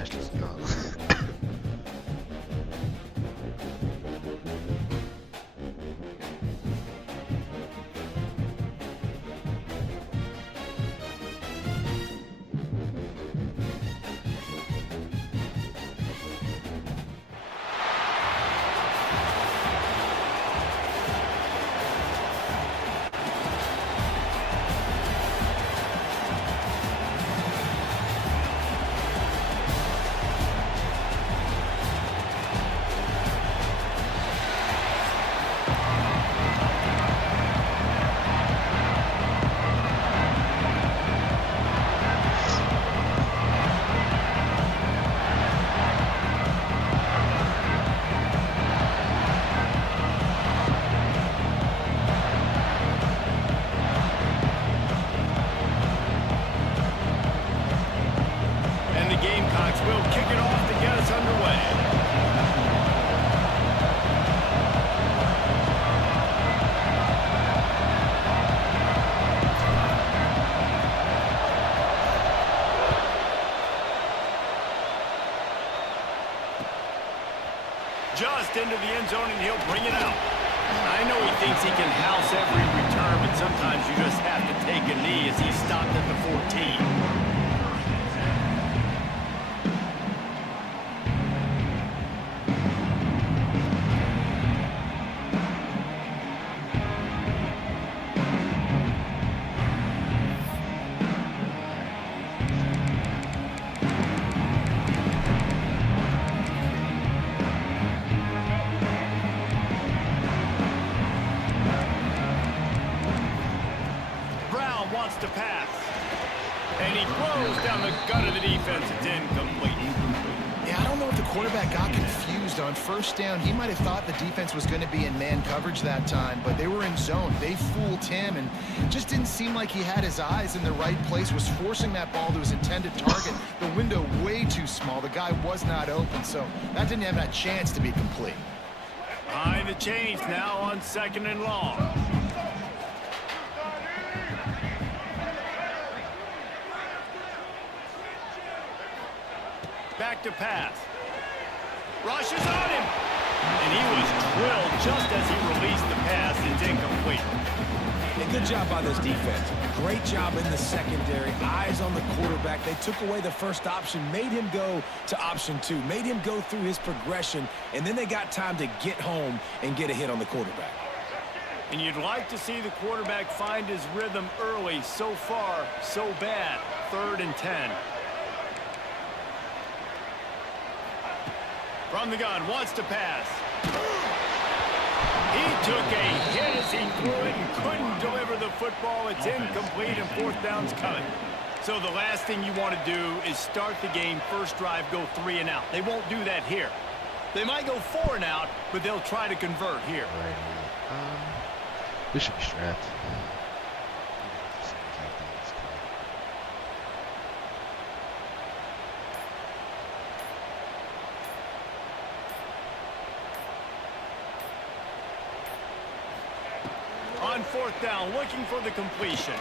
match doesn't go. Will kick it off to get us underway. Just into the end zone, and he'll bring it out. I know he thinks he can house every return, but sometimes you just have to take a knee as he stopped at the 14. Wants to pass. And he throws down the gut of the defense. It's incomplete. Yeah, I don't know if the quarterback got confused on first down. He might have thought the defense was going to be in man coverage that time, but they were in zone. They fooled him, and just didn't seem like he had his eyes in the right place, was forcing that ball to his intended target. The window way too small. The guy was not open, so that didn't have that chance to be complete. Behind the chains now on 2nd and long. Back to pass. Rushes on him. And he was drilled just as he released the pass. It's incomplete. And good job by this defense. Great job in the secondary. Eyes on the quarterback. They took away the first option, made him go to option 2, made him go through his progression, and then they got time to get home and get a hit on the quarterback. And you'd like to see the quarterback find his rhythm early. So far, so bad. 3rd and 10. From the gun, wants to pass. He took a hit as he threw it and couldn't deliver the football. It's incomplete, and 4th down's coming. So the last thing you want to do is start the game, first drive, go 3 and out. They won't do that here. They might go 4 and out, but they'll try to convert here. We should be strapped. On 4th down, looking for the completion.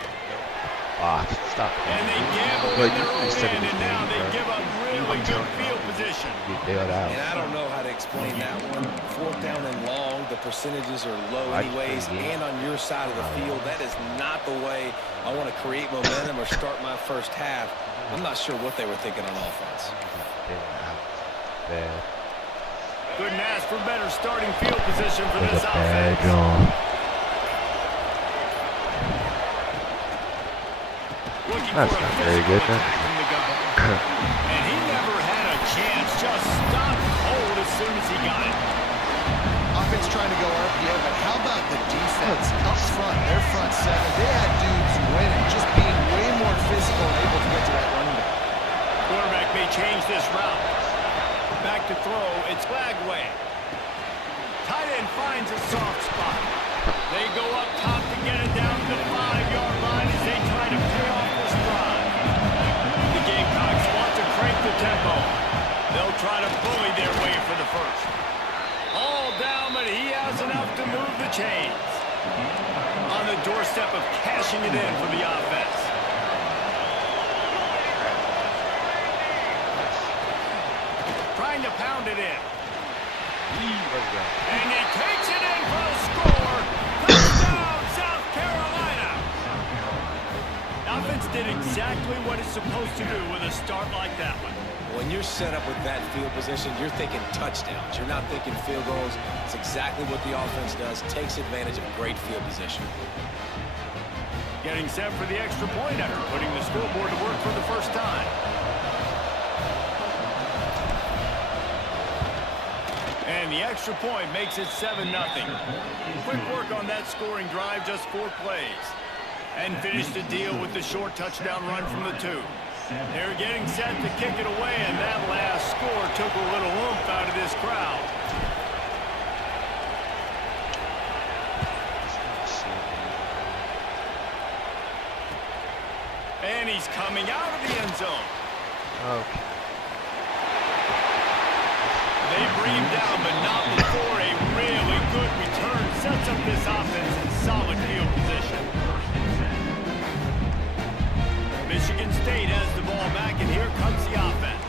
Stop. And they gamble in their own end, and now they give up really good field position. And I don't know how to explain that one. 4th down and long, the percentages are low anyways, and on your side of the field, that is not the way I want to create momentum or start my first half. I'm not sure what they were thinking on offense. Couldn't ask for better starting field position for this offense. That's not very good, then. And he never had a chance, just stopped cold as soon as he got it. Offense trying to go RPO, but how about the defense up front, their front 7? They had dudes winning, just being way more physical and able to get to that running back. Quarterback may change this route. Back to throw, it's Lagway. Tight end finds a soft spot. They go up top to get it down to the 5-yard line as they try to pay off this drive. The Gamecocks want to crank the tempo. They'll try to bully their way for the first. All down, but he has enough to move the chains. On the doorstep of cashing it in for the offense. trying to pound it in. Let's go. And he takes it in for a score. Touchdown, South Carolina. Offense did exactly what it's supposed to do with a start like that one. When you're set up with that field position, you're thinking touchdowns. You're not thinking field goals. It's exactly what the offense does. Takes advantage of great field position. Getting set for the extra point after putting the scoreboard to work for the first time. And the extra point makes it 7-0. Quick work on that scoring drive, just 4 plays. And finished the deal with the short touchdown run from the 2. They're getting set to kick it away, and that last score took a little oomph out of this crowd. And he's coming out of the end zone. Okay. They bring him down, but not before a really good return sets up this offense in solid field position. Michigan State has the ball back, and here comes the offense.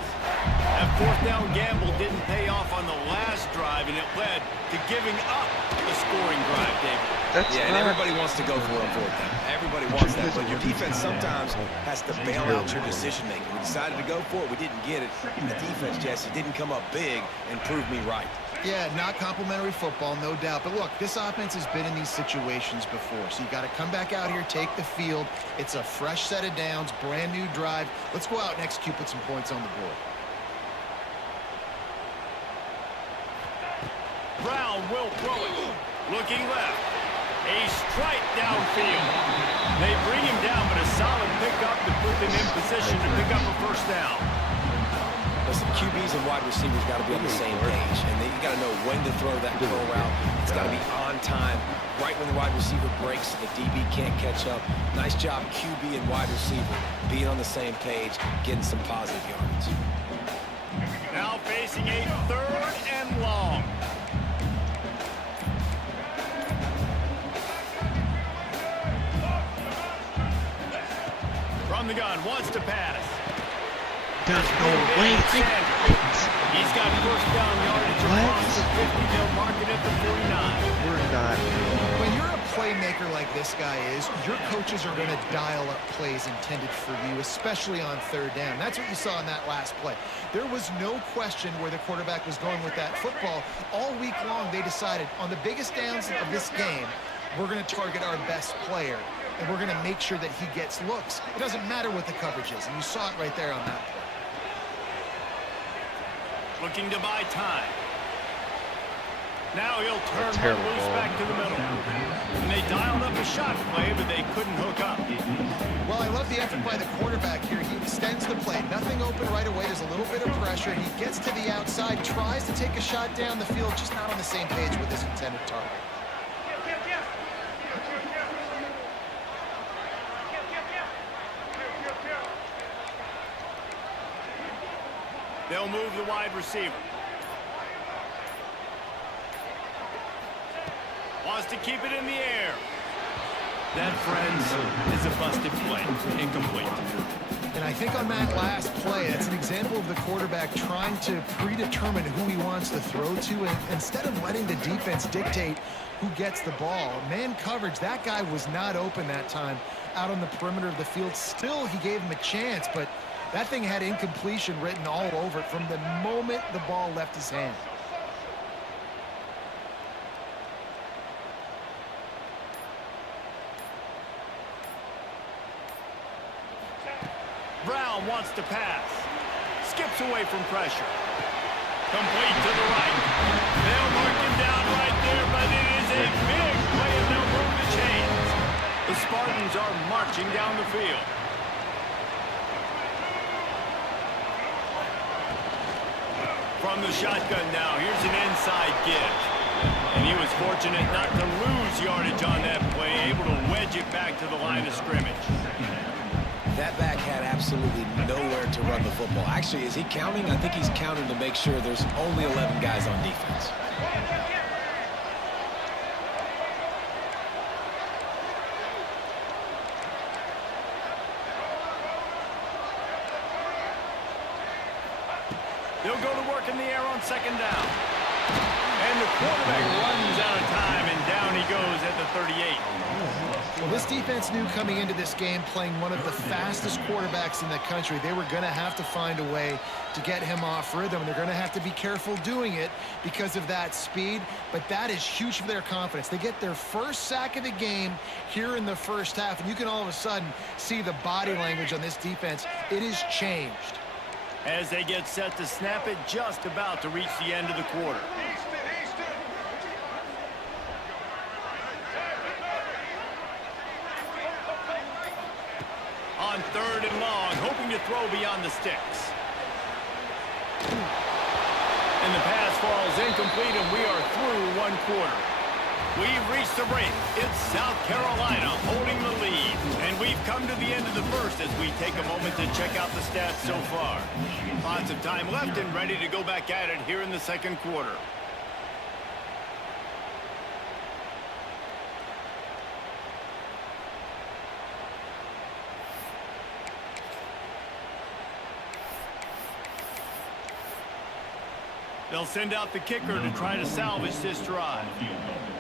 That 4th down gamble didn't pay off on the last drive, and it led to giving up the scoring drive, David. And everybody wants to go for it on 4th down. Everybody wants that, but your defense sometimes has to bail out your decision-making. We decided to go for it. We didn't get it. The defense, Jesse, didn't come up big and prove me right. Yeah, not complimentary football, no doubt. But look, this offense has been in these situations before. So you got to come back out here, take the field. It's a fresh set of downs, brand new drive. Let's go out and execute, put some points on the board. Brown will throw it. Looking left. A strike downfield. They bring him down, but a solid pickup to put them in position to pick up a 1st down. Listen, QBs and wide receivers got to be on the same page, and you got to know when to throw that curl route. It's got to be on time, right when the wide receiver breaks, the DB can't catch up. Nice job, QB and wide receiver, being on the same page, getting some positive yards. Now facing a 3rd and long. From the gun, wants to pass. There's no way. He's got 1st down yardage across the 50-yard market at the 49. We're not. When you're a playmaker like this guy is, your coaches are going to dial up plays intended for you, especially on 3rd down. That's what you saw in that last play. There was no question where the quarterback was going with that football. All week long, they decided on the biggest downs of this game, we're going to target our best player, and we're going to make sure that he gets looks. It doesn't matter what the coverage is, and you saw it right there on that play. Looking to buy time. Now he'll turn one loose back to the middle. And they dialed up a shot play, but they couldn't hook up. Well, I love the effort by the quarterback here. He extends the play. Nothing open right away. There's a little bit of pressure. He gets to the outside, tries to take a shot down the field, just not on the same page with his intended target. They'll move the wide receiver. Wants to keep it in the air. That, friends, is a busted play. Incomplete. And I think on that last play, that's an example of the quarterback trying to predetermine who he wants to throw to, and instead of letting the defense dictate who gets the ball. Man coverage, that guy was not open that time out on the perimeter of the field. Still, he gave him a chance, but that thing had incompletion written all over it from the moment the ball left his hand. Brown wants to pass. Skips away from pressure. Complete to the right. They'll mark him down right there, but it is a big play, and they'll move the chains. The Spartans are marching down the field. From the shotgun now, here's an inside give. And he was fortunate not to lose yardage on that play, able to wedge it back to the line of scrimmage. That back had absolutely nowhere to run the football. Actually, is he counting? I think he's counting to make sure there's only 11 guys on defense. They'll go to work in the air on second down. And the quarterback runs out of time, and down he goes at the 38. Well, this defense knew coming into this game, playing one of the fastest quarterbacks in the country, they were going to have to find a way to get him off rhythm. They're going to have to be careful doing it because of that speed, but that is huge for their confidence. They get their first sack of the game here in the first half, and you can all of a sudden see the body language on this defense. It has changed. As they get set to snap it, just about to reach the end of the quarter. On third and long, hoping to throw beyond the sticks. And the pass falls incomplete, and we are through one quarter. We've reached the break. It's South Carolina holding the lead. And we've come to the end of the first as we take a moment to check out the stats so far. Lots of time left and ready to go back at it here in the second quarter. They'll send out the kicker to try to salvage this drive.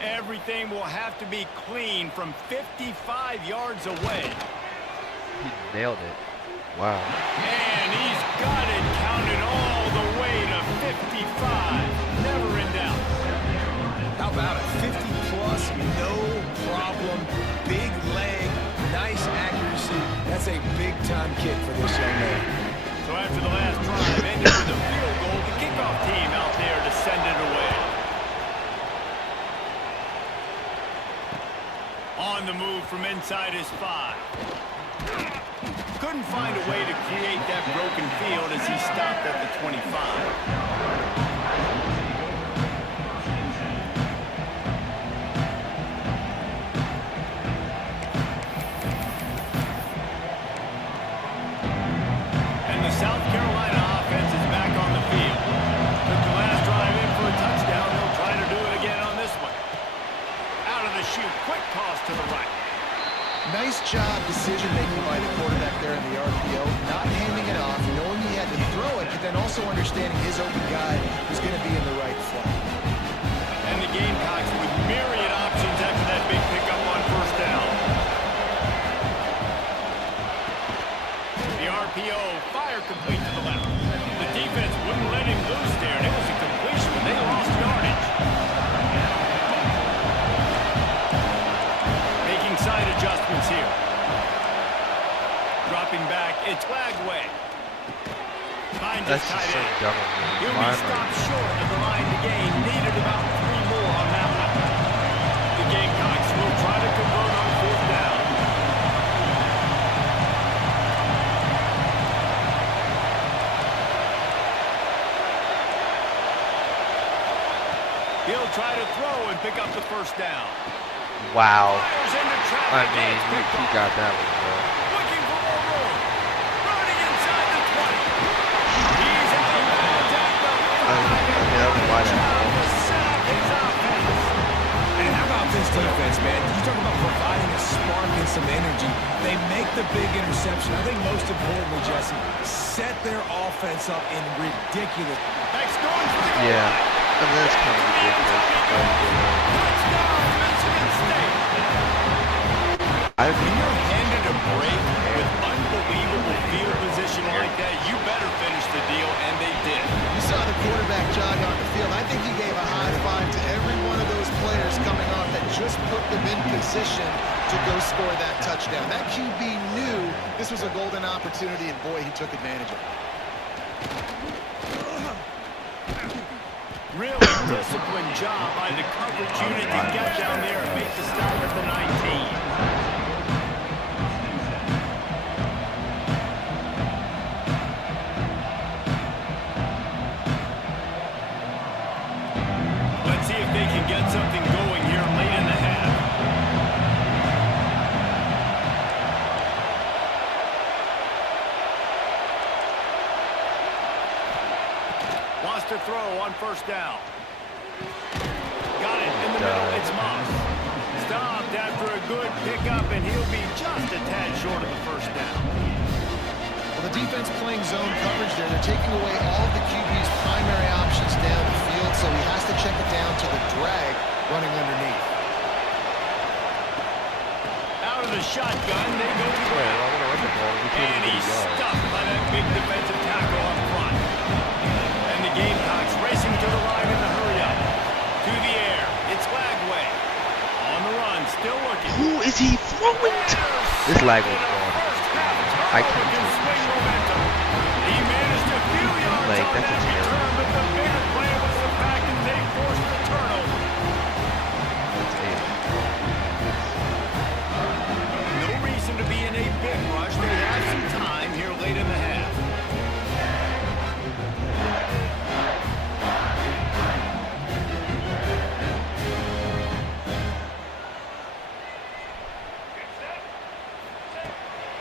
Everything will have to be clean from 55 yards away. He nailed it. Wow. And he's got it counted all the way to 55. Never in doubt. How about it? 50-plus, no problem. Big leg, nice accuracy. That's a big-time kick for this young man. So after the last drive ended with a field goal, the kickoff team out there to send it away. On the move from inside his 5. Couldn't find a way to create that broken field as he stopped at the 25. South Carolina offense is back on the field. Took the last drive in for a touchdown. They'll try to do it again on this one. Out of the chute, quick toss to the right. Nice job decision-making by the quarterback there in the RPO, not handing it off, knowing he had to throw it, but then also understanding his open guy was going to be in the right flat. And the Gamecocks with myriad options after that big pickup on first down. The RPO, fire complete to the left. The defense wouldn't let him loose there, and it was a completion, but they lost yardage. Making side adjustments here. Dropping back, it's Flagway. Finds his tight end. He'll be stopped short of the line to gain. Needed about 3 more on that one. The Gamecocks will try to convert on fourth down. He'll try to throw and pick up the first down. Wow. Fires into traffic. I mean, he got that one, bro. Looking for more room. Running inside the 20. He's out of bounds at the 5. To set up his offense. And how about this defense, man? You talk about providing a spark and some energy. They make the big interception. I think most importantly, Jesse, set their offense up in ridiculous. Next going for the goal. Yeah. And that's kind of ridiculous. Touchdown, Michigan State. When you're handed a break with unbelievable field position like that, you better finish the deal, and they did. You saw the quarterback jog on the field. I think he gave a high five to every one of those players coming off that just put them in position to go score that touchdown. That QB knew this was a golden opportunity, and boy, he took advantage of it. Really disciplined job by the coverage unit to get down there and make the stop at the 19. Let's see if they can get something going here late in the half. Wants to throw on first down. Got it in the middle. It's Moss. Stopped after a good pickup, and he'll be just a tad short of the first down. Well, the defense playing zone coverage there. They're taking away all of the QB's so he has to check it down to the drag running underneath. Out of the shotgun, they go to the Well, ground. I want to run the ball. We can't And even he's get a yard. stuffed by that big defensive tackle up front. And the Gamecocks racing to the line in the hurry-up. To the air. It's Lagway. On the run, still looking. Who is he throwing to? This lag was gone. I can't Can do swing this. momentum. He managed a few yards Like, on that's a that terrible- return, but the bigger play was the fact that they forced the turnover. That's it. No reason to be in a big rush. They have some time here late in the half.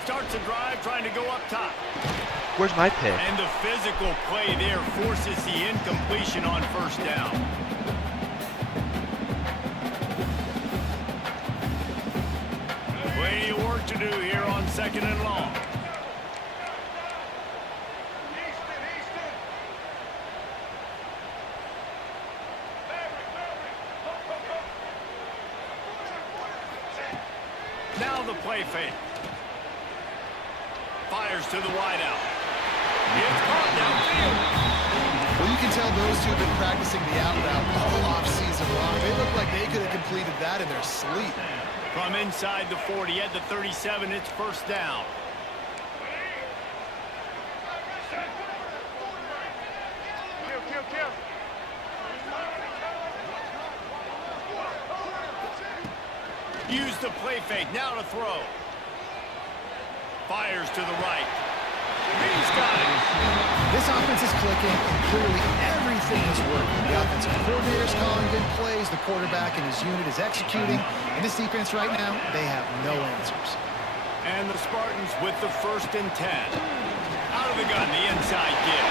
Starts a drive trying to go up top. Where's my pick? And the physical play there forces the incompletion on first down. Plenty of work to do here on second and long. Now the play fake. Fires to the wideout. It's caught downfield. Well, you can tell those two have been practicing the out route all off-season long. They look like they could have completed that in their sleep. From inside the 40 at the 37, it's first down. Use the play fake, now to throw. Fires to the right. He's got it. This offense is clicking, and clearly everything is working. The offensive coordinator's calling good plays. The quarterback and his unit is executing. And this defense right now, they have no answers. And the Spartans with the 1st and 10. Out of the gun, the inside give.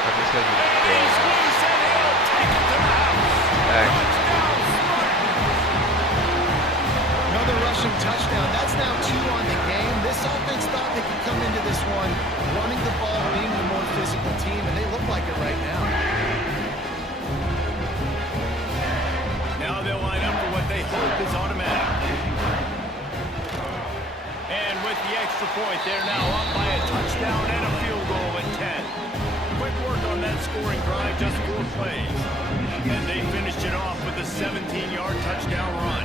I'm just gonna And he's loose, and he'll take it to the house. Thanks. Touchdown, Spartans. Another rushing touchdown. That's now 2 on the game. This offense thought they could come into this one running the ball, being the more physical team, and they look like it right now. Now they'll line up for what they hope is automatic. And with the extra point, they're now up by a touchdown and a field goal at 10. Quick work on that scoring drive, just 4 plays. And they finished it off with a 17-yard touchdown run.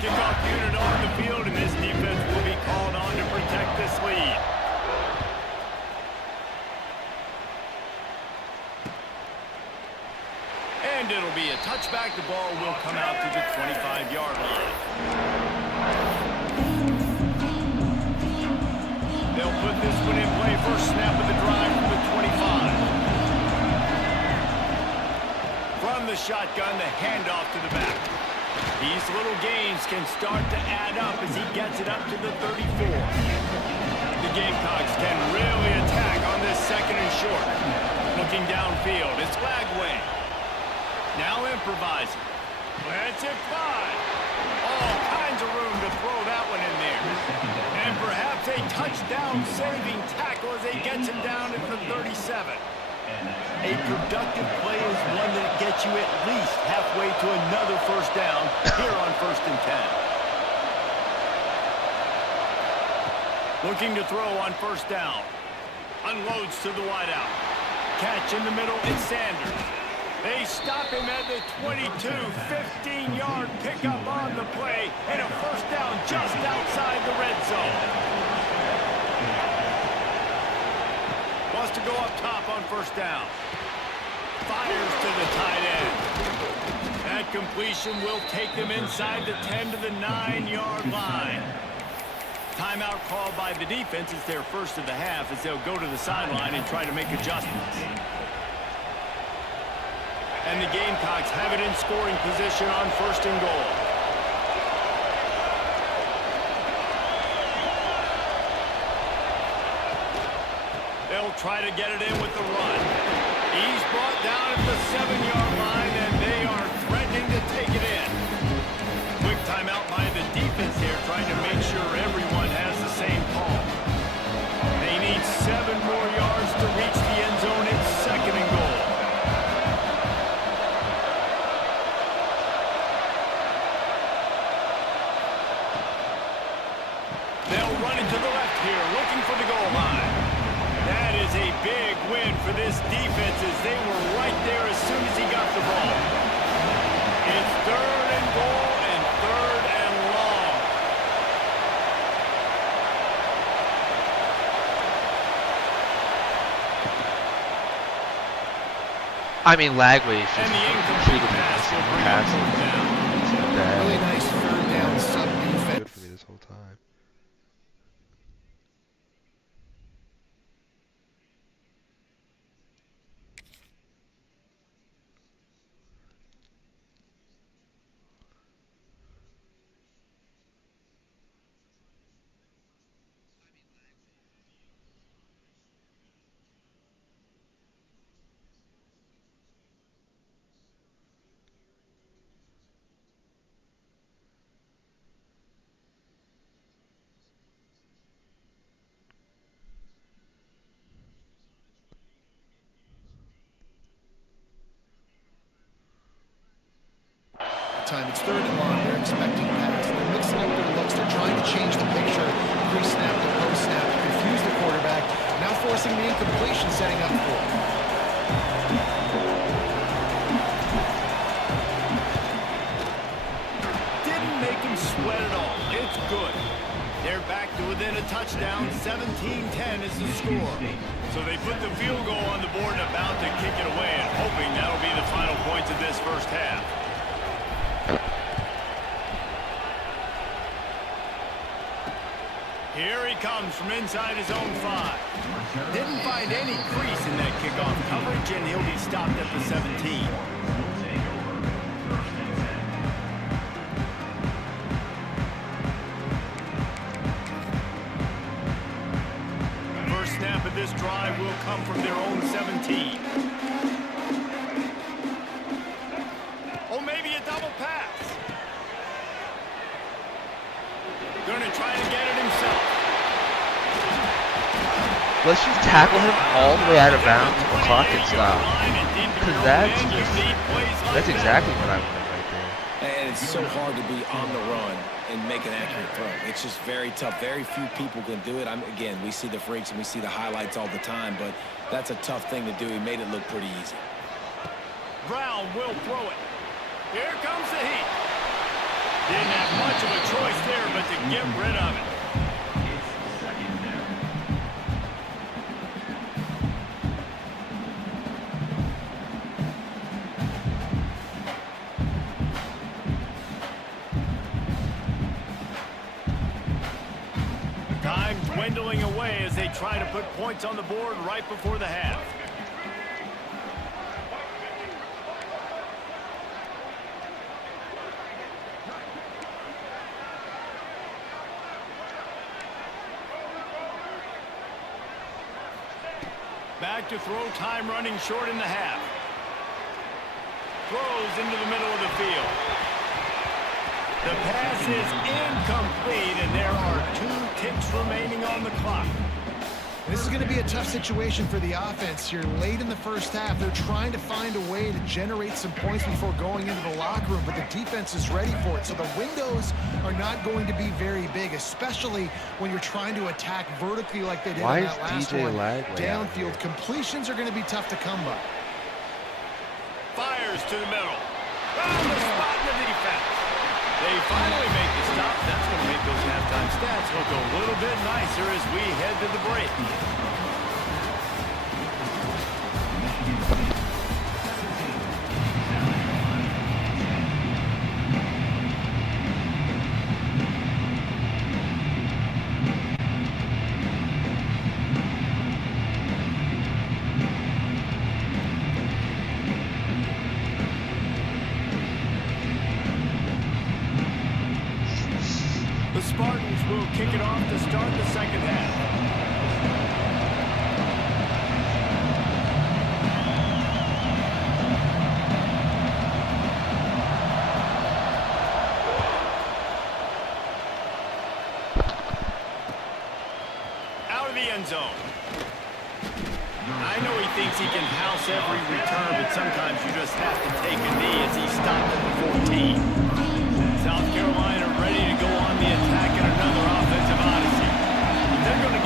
Kickoff unit on the field, and this defense will be called on to protect this lead. And it'll be a touchback. The ball will come out to the 25-yard line. They'll put this one in play. First snap of the drive from the 25. From the shotgun, the handoff to the back. These little gains can start to add up as he gets it up to the 34. The Gamecocks can really attack on this 2nd and short. Looking downfield, it's Lagway. Now improvising. Let's it fly. All kinds of room to throw that one in there. And perhaps a touchdown-saving tackle as he gets him down at the 37. A productive play is one that gets you at least halfway to another first down here on 1st and 10. Looking to throw on first down. Unloads to the wideout. Catch in the middle, it's Sanders. They stop him at the 22, 15-yard pickup on the play, and a first down just outside the red zone. Wants to go up top on first down. Fires to the tight end. That completion will take them inside the 10 to the 9-yard line. Timeout called by the defense. It's their first of the half as they'll go to the sideline and try to make adjustments. And the Gamecocks have it in scoring position on 1st and goal. They'll try to get it in with the run. He's brought down at the 7-yard line, and they are threatening to take it in. Quick timeout by the defense here, trying to make here, looking for the goal line. That is a big win for this defense as they were right there as soon as he got the ball. It's 3rd and goal and 3rd and long. I mean, Lagway is And just the incomplete pass will bring up passing. fourth down. Really nice 3rd down sub defense. Good for me this whole time. Time. It's 3rd and long. They're expecting pass. They're mixing up their looks. They're trying to change the picture. Pre-snap to post-snap to confuse the quarterback. Now forcing the incompletion, setting up for it. Didn't make him sweat at all. It's good. They're back to within a touchdown. 17-10 is the score. So they put the field goal on the board and about to kick it away and hoping that'll be the final points of this first half. Here he comes from inside his own 5. Didn't find any crease in that kickoff coverage, and he'll be stopped at the 17. First snap of this drive will come from their own 17. Oh, maybe a double pass. Gonna try to get it himself. Let's just tackle him all the way out of bounds and the clock can stop. Because that's exactly what I want right there. And it's so hard to be on the run and make an accurate throw. It's just very tough. Very few people can do it. Again, we see the freaks and we see the highlights all the time, but that's a tough thing to do. He made it look pretty easy. Brown will throw it. Here comes the heat. Didn't have much of a choice there, but to get rid of it. Time dwindling away as they try to put points on the board right before the half. Back to throw, time running short in the half. Throws into the middle of the field. The pass is incomplete, and there are 2 ticks remaining on the clock. This is going to be a tough situation for the offense here. Late in the first half, they're trying to find a way to generate some points before going into the locker room, but the defense is ready for it. So the windows are not going to be very big, especially when you're trying to attack vertically like they did in that last one. Downfield completions are going to be tough to come by. Fires to the middle. Found the spot in the defense. They finally make the stop. That's going to make those halftime stats look a little bit nicer as we head to the break. The Spartans will kick it off to start the second half. Out of the end zone. I know he thinks he can house every return, but sometimes you just have to take a knee as he stopped at the 14. South Carolina ready to go on the attack in another offensive odyssey. They're going to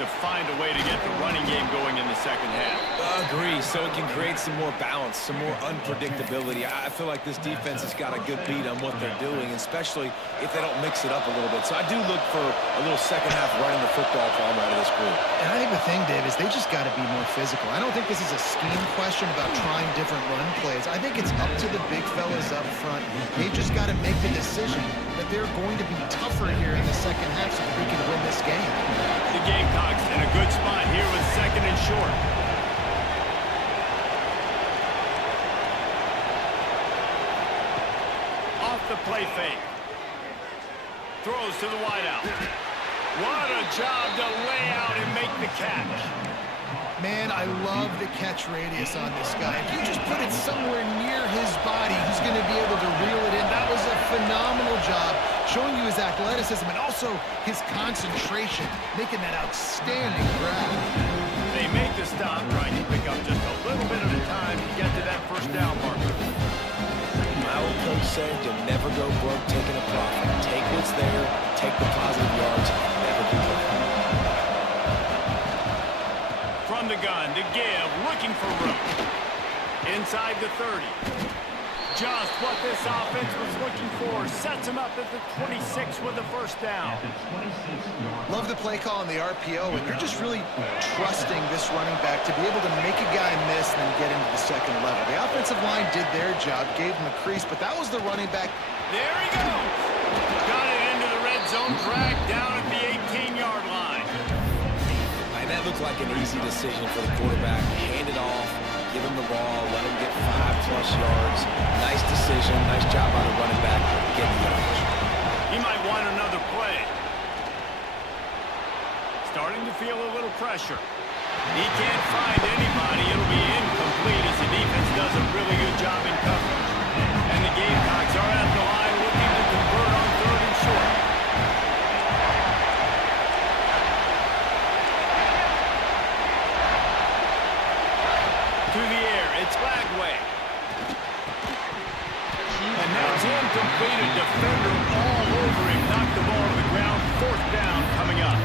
to find a way to get the running game going in the second half. Agree, so it can create some more balance, some more unpredictability. I feel like this defense has got a good beat on what they're doing, especially if they don't mix it up a little bit. So I do look for a little second half running the football problem out of this group. And I think the thing, Dave, is they just got to be more physical. I don't think this is a scheme question about trying different run plays. I think it's up to the big fellas up front. They've just got to make the decision that they're going to be tougher here in the second half so that they can win this game. The Gamecocks in a good spot here with second and short. Off the play fake. Throws to the wideout. What a job to lay out and make the catch. Man, I love the catch radius on this guy. If you just put it somewhere near his body, he's going to be able to reel it in. That was a phenomenal job, showing you his athleticism and also his concentration, making that outstanding grab. They make the stop, trying to pick up just a little bit at a time to get to that first down marker. My old coach said you'll never go broke taking a profit. Take what's there, take the positive yards, never complain. From the gun to give, looking for room. Inside the 30. Just what this offense was looking for. Sets him up at the 26 with the first down. Love the play call on the RPO, and you're just really trusting this running back to be able to make a guy miss and then get into the second level. The offensive line did their job, gave him a crease, but that was the running back. There he goes. Got it into the red zone, dragged down at the 18-yard line. That looked like an easy decision for the quarterback. Hand it off, give him the ball, let him get 5+ yards. Nice decision, nice job by the running back, getting the yardage. He might want another play. Starting to feel a little pressure. He can't find anybody. It'll be incomplete as the defense does a really good job in coverage. And the Gamecocks are at the line looking to convert on third and short. To the air, it's Lagway. And that's incomplete. A defender all over him. Knocked the ball to the ground. Fourth down coming up.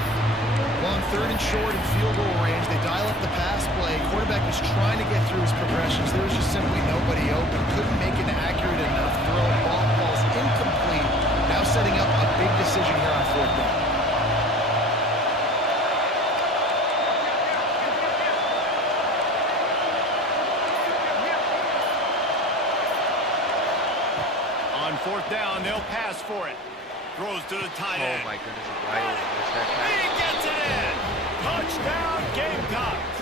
Well, on third and short and field goal range, they dial up the pass play. Quarterback was trying to get through his progressions. There was just simply nobody open. Couldn't make an accurate enough throw. Ball falls incomplete. Now setting up a big decision here on fourth down. On fourth down, they'll pass for it. Throws to the tight end. Oh my goodness, Riley missed that He catch. gets it in. Touchdown, Gamecocks.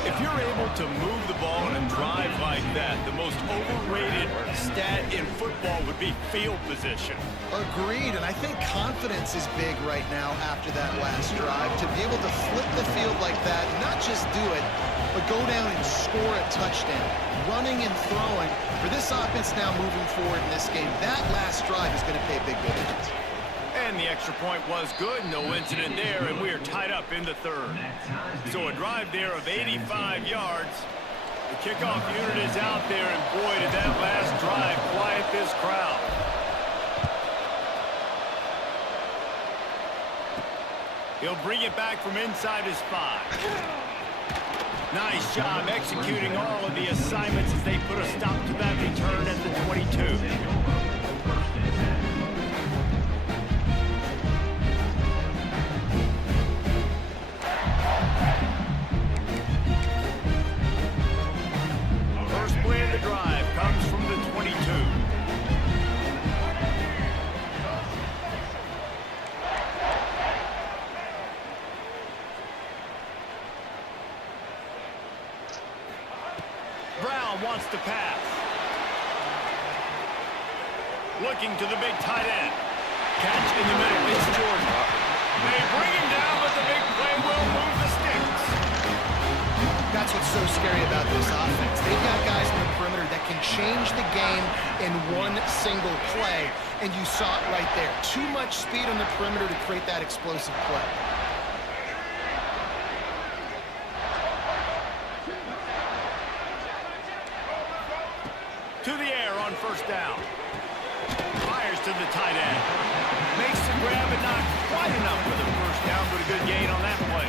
If you're able to move the ball in a drive like that, the most overrated stat in football would be field position. Agreed, and I think confidence is big right now after that last drive. To be able to flip the field like that, not just do it, but go down and score a touchdown. Running and throwing. For this offense now moving forward in this game, that last drive is going to pay big dividends. And the extra point was good. No incident there, and we are tied up in the third. So a drive there of 85 yards. The kickoff unit is out there, and boy, did that last drive quiet this crowd. He'll bring it back from inside his 5. Nice job executing all of the assignments as they put a stop to that return at the 22. First play of the drive comes from the 22. Brown wants to pass. Looking to the big tight end. Catch in the middle. It's Jordan. They bring him down, but the big play will move the sticks. That's what's so scary about this offense. They've got guys in the perimeter that can change the game in one single play, and you saw it right there. Too much speed on the perimeter to create that explosive play. To the air on first down. fires to the tight end. Makes the grab, but not quite enough for the first down, but a good gain on that play.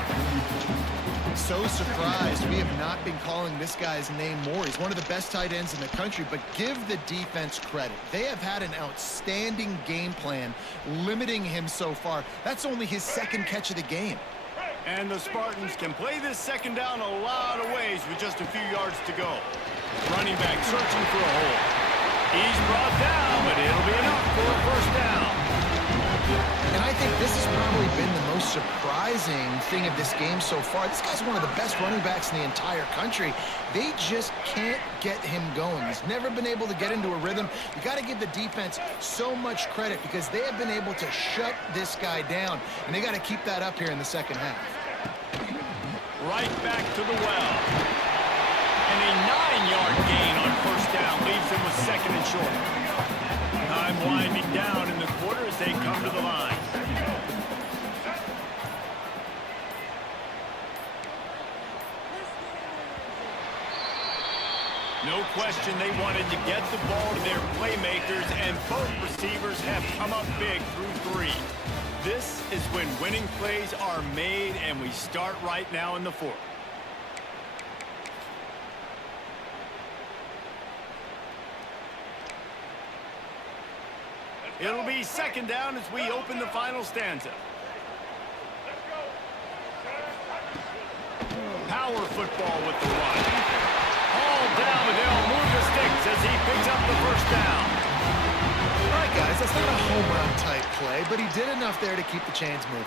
So surprised we have not been calling this guy's name more. He's one of the best tight ends in the country, but give the defense credit. They have had an outstanding game plan limiting him so far. That's only his second catch of the game. And the Spartans can play this second down a lot of ways with just a few yards to go. Running back searching for a hole. He's brought down, but it'll be enough for a first down. And I think this has probably been the most surprising thing of this game so far. This guy's one of the best running backs in the entire country. They just can't get him going. He's never been able to get into a rhythm. You got to give the defense so much credit because they have been able to shut this guy down, and they got to keep that up here in the second half. Right back to the well. And a 9-yard gain on first down leaves him with second and short. Time winding down in the quarter as they come to the line. No question they wanted to get the ball to their playmakers, and both receivers have come up big through 3. This is when winning plays are made, and we start right now in the fourth. It'll be second down as we open the final stanza. Power football with the run. All down, but they'll move the sticks as he picks up the first down. All right, guys, that's not a home run type play, but he did enough there to keep the chains moving.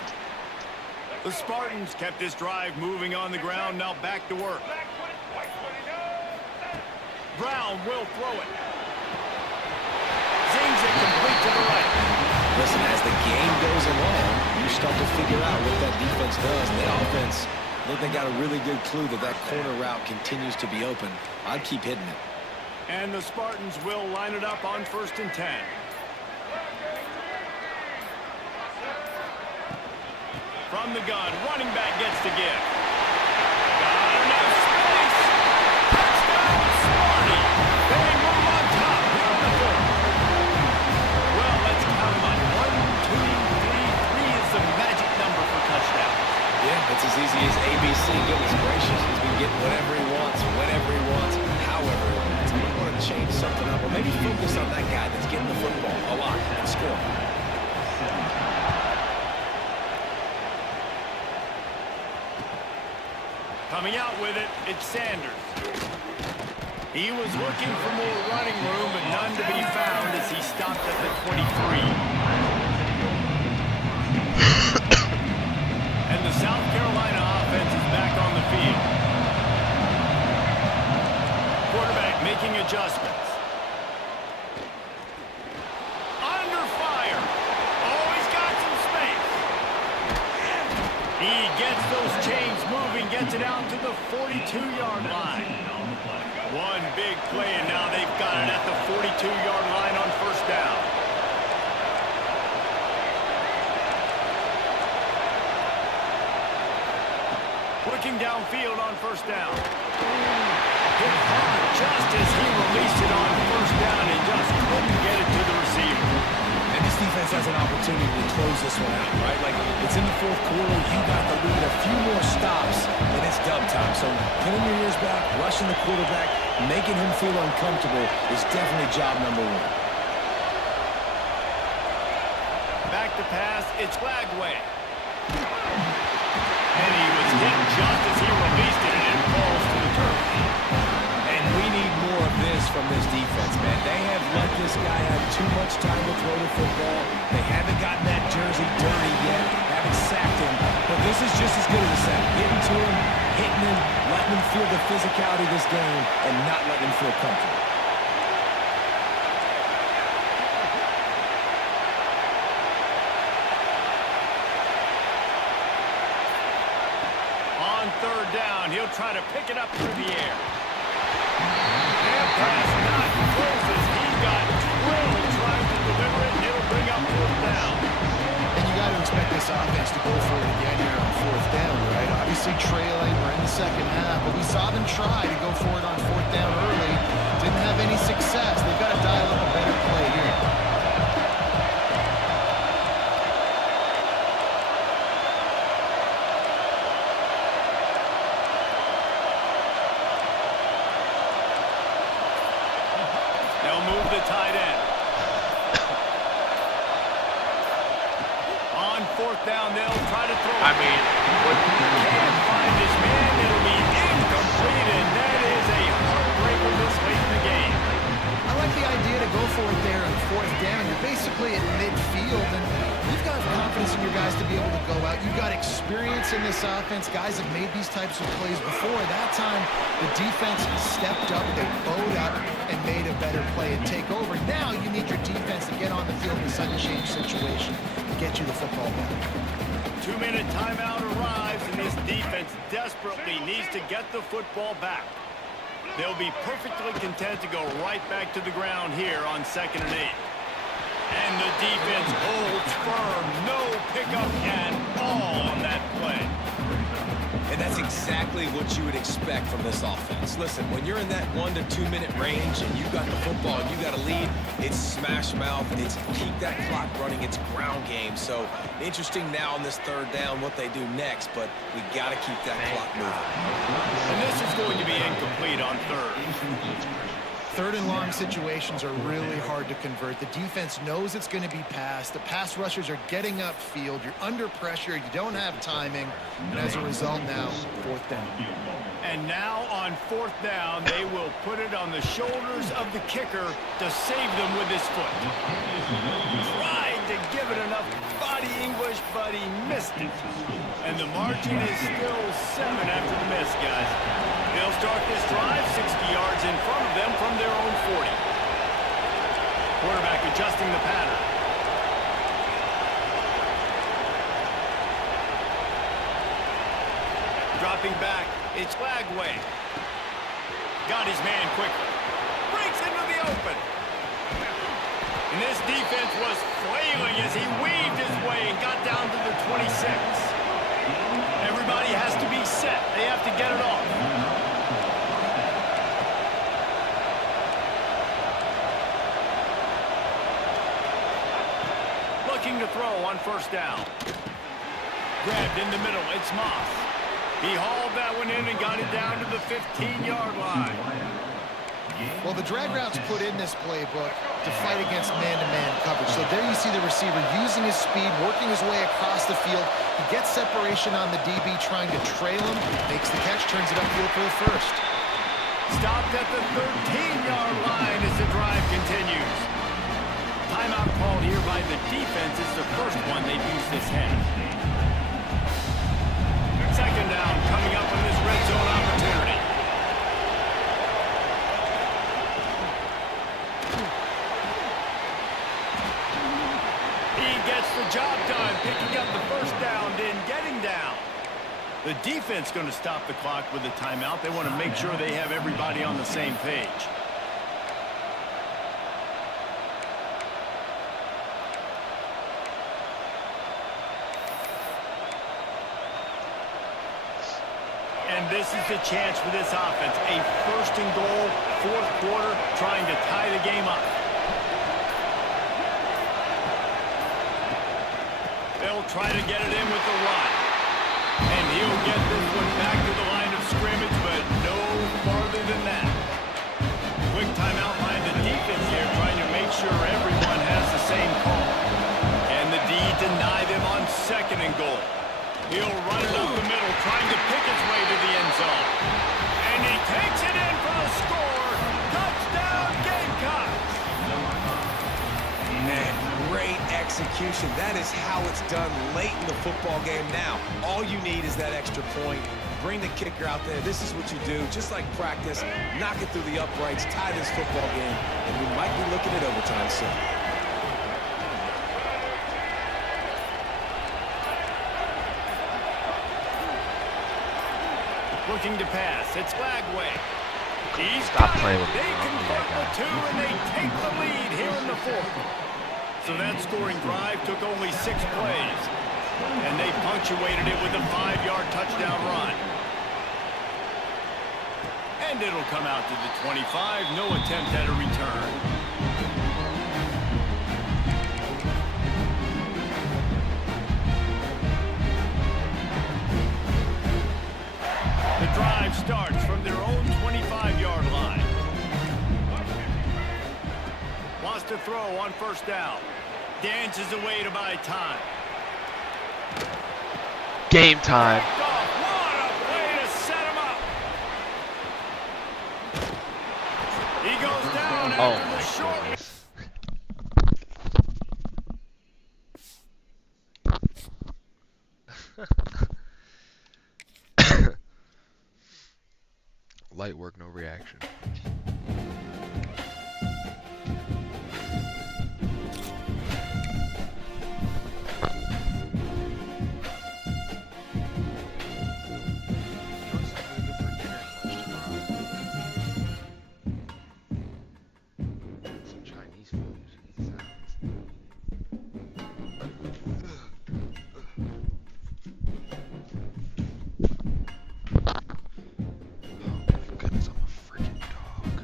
The Spartans kept this drive moving on the ground, now back to work. Brown will throw it. Zings it complete to the right. Listen, as the game goes along, you start to figure out what that defense does. And the offense, I think they got a really good clue that that corner route continues to be open. I'd keep hitting it. And the Spartans will line it up on 1st and 10. From the gun, running back gets the give. Got enough space. Touchdown, Sparty. They move on top here in the fourth. Well, let's count them on 1, 2, 3. 3 is the magic number for touchdowns. Yeah, it's as easy as ABC. Goodness gracious. He's been getting whatever he wants, whenever he wants, however he wants. I want to change something up, or maybe focus on that guy that's getting the football a lot and score. Coming out with it, it's Sanders. He was looking for more running room, but none to be found as he stopped at the 23. And the South Carolina offense is back on the field. Quarterback making adjustments. Under fire. Oh, he's got some space. He gets those chains moving, gets it out to the 42-yard line. One big play, and now they've got it at the 42-yard line on first down. Looking downfield on first down. Hit hard just as he released it on first down and just couldn't get it to the receiver. And this defense has an opportunity to close this one out, right? Like, it's in the fourth quarter. You got the lead. A few more stops, and it's dub time. So pinning your ears back, rushing the quarterback, making him feel uncomfortable is definitely job number 1. Back to pass, it's Flagway. And he was hit just as he released it, and it falls to the turf. And we need more of this from this defense, man. They have let this guy have too much time to throw the football. They haven't gotten that jersey dirty yet, haven't sacked him. But this is just as good as a sack. Getting to him, hitting him, letting him feel the physicality of this game, and not letting him feel comfortable. On third down, he'll try to pick it up through the air. And pass not closes. He got drilled trying to deliver it, and it'll bring up fourth down. And you got to expect this offense to go for it again here on fourth down, right? Obviously trailing, we're in the second half, but we saw them try to go for it on fourth down early. Didn't have any success. They've got to dial up a better play here. move the tight end. On fourth down, they'll try to throw. I mean, what? Can't find his man. It'll be incomplete, and that is a heartbreaker this late in the game. I like the idea to go for it there on fourth down. You're basically at midfield, and you've got confidence in your guys to be able to go out. You've got experience in this offense. Guys have made these types of plays before. That time, the defense stepped up, they bowed up, and made a better play and take over. Now you need your defense to get on the field in a sudden change situation and get you the football back. 2-minute timeout arrives, and this defense desperately needs to get the football back. They'll be perfectly content to go right back to the ground here on 2nd and 8. And the defense holds firm. No pickup at all on that play. And that's exactly what you would expect from this offense. Listen, when you're in that 1 to 2 minute range and you've got the football and you got a lead, it's smash mouth, it's keep that clock running, it's ground game. So interesting now on this third down what they do next, but we got to keep that clock moving. And this is going to be incomplete on third. Third and long situations are really hard to convert. The defense knows it's going to be passed. The pass rushers are getting upfield. You're under pressure. You don't have timing. And as a result now, fourth down. And now on fourth down, they will put it on the shoulders of the kicker to save them with his foot. Tried to give it enough body English, but he missed it. And the margin is still 7 after the miss, guys. They'll start this drive 60 yards in front of them from their own 40. Quarterback adjusting the pattern. Dropping back, it's Flagway. Got his man quickly. Breaks into the open. And this defense was flailing as he weaved his way and got down to the 26. Everybody has to be set. They have to get it off. Looking to throw on first down. Grabbed in the middle. It's Moss. He hauled that one in and got it down to the 15-yard line. Well, the drag route's put in this playbook to fight against man-to-man coverage. So there you see the receiver using his speed, working his way across the field. He gets separation on the DB, trying to trail him, makes the catch, turns it upfield for the first. Stopped at the 13-yard line as the drive continues. Timeout called here by the defense. It's the first one they've used this half. Second down coming up on this red zone opportunity. He gets the job done, picking up the first down, then getting down. The defense going to stop the clock with a timeout. They want to make sure they have everybody on the same page. And this is the chance for this offense. A first and goal, fourth quarter, trying to tie the game up. They'll try to get it in with the run. And he'll get this one back to the line of scrimmage, but no farther than that. Quick timeout by the defense here, trying to make sure everyone has the same call. And the D deny them on second and goal. He'll run it up the middle, trying to pick his way to the end zone. And he takes it in for the score. Touchdown, Gamecocks! Man, great execution. That is how it's done late in the football game. Now, all you need is that extra point. Bring the kicker out there. This is what you do. Just like practice, knock it through the uprights, tie this football game, and we might be looking at overtime soon. Looking to pass. It's Flagway. He's Stop got playing it. with me. They convert the two, and they take the lead here in the fourth. So that scoring drive took only 6 plays. And they punctuated it with a 5-yard touchdown run. And it'll come out to the 25. No attempt at a return. The drive starts from their own 25-yard line. Wants to throw on first down. Dances away to buy time. Game time. What a way to set him up. He goes down after the short. Light work, no reaction. Some Chinese food. Goodness, I'm a freaking dog.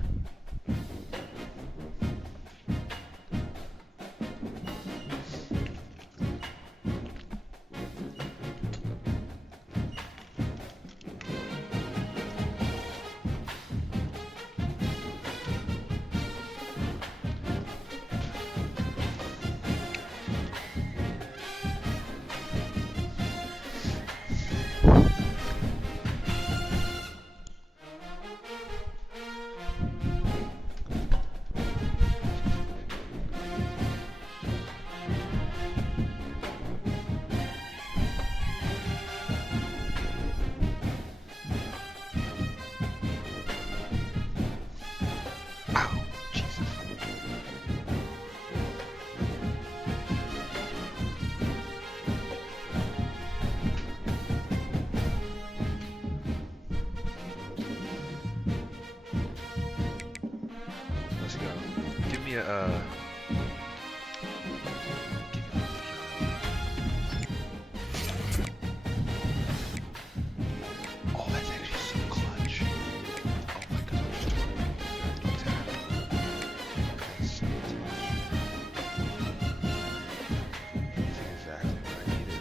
Ow, Jesus. Let's go. Give me a, Oh, that's actually so clutch. Oh my goodness. That's so clutch. That's exactly what I needed.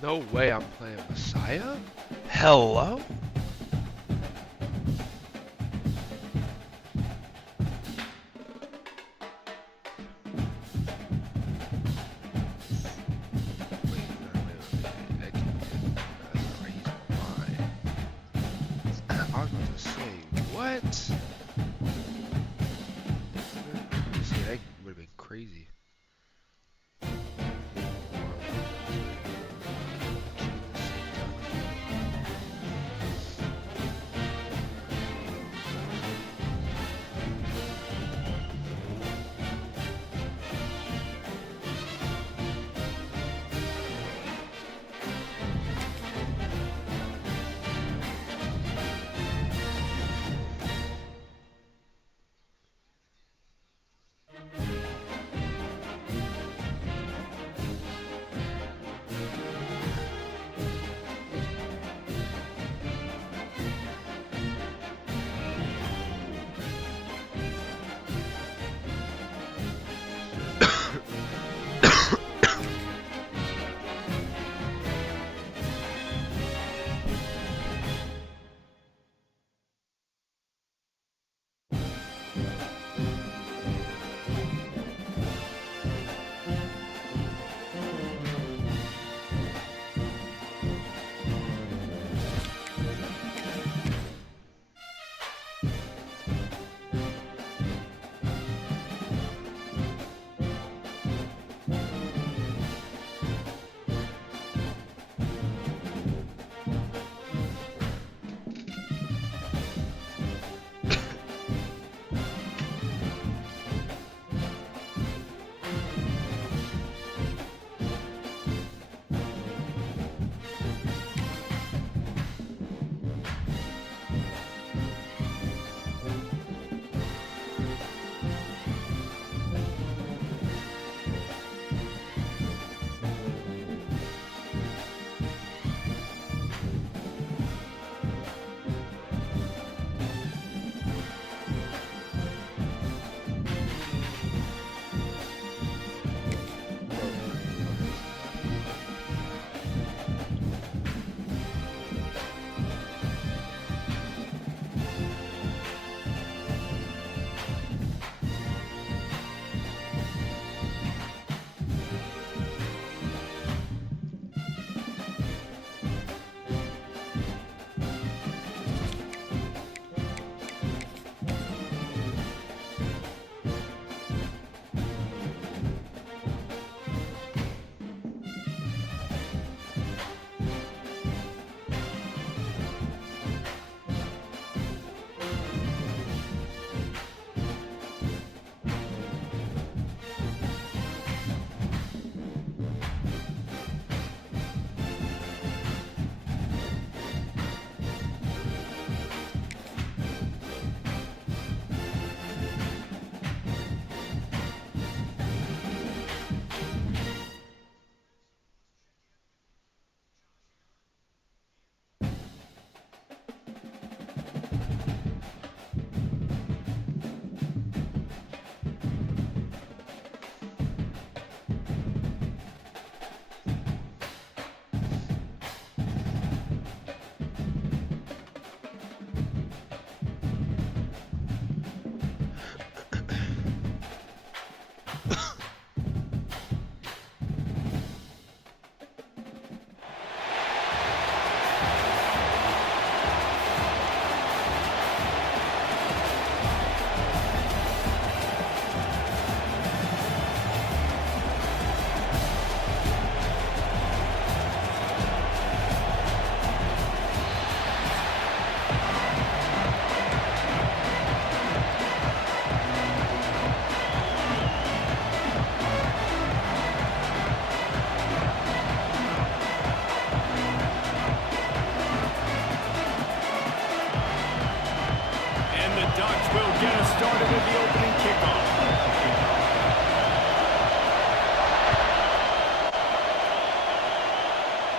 No way I'm playing Messiah? Hello? I was about to say, what? See, that would have been crazy.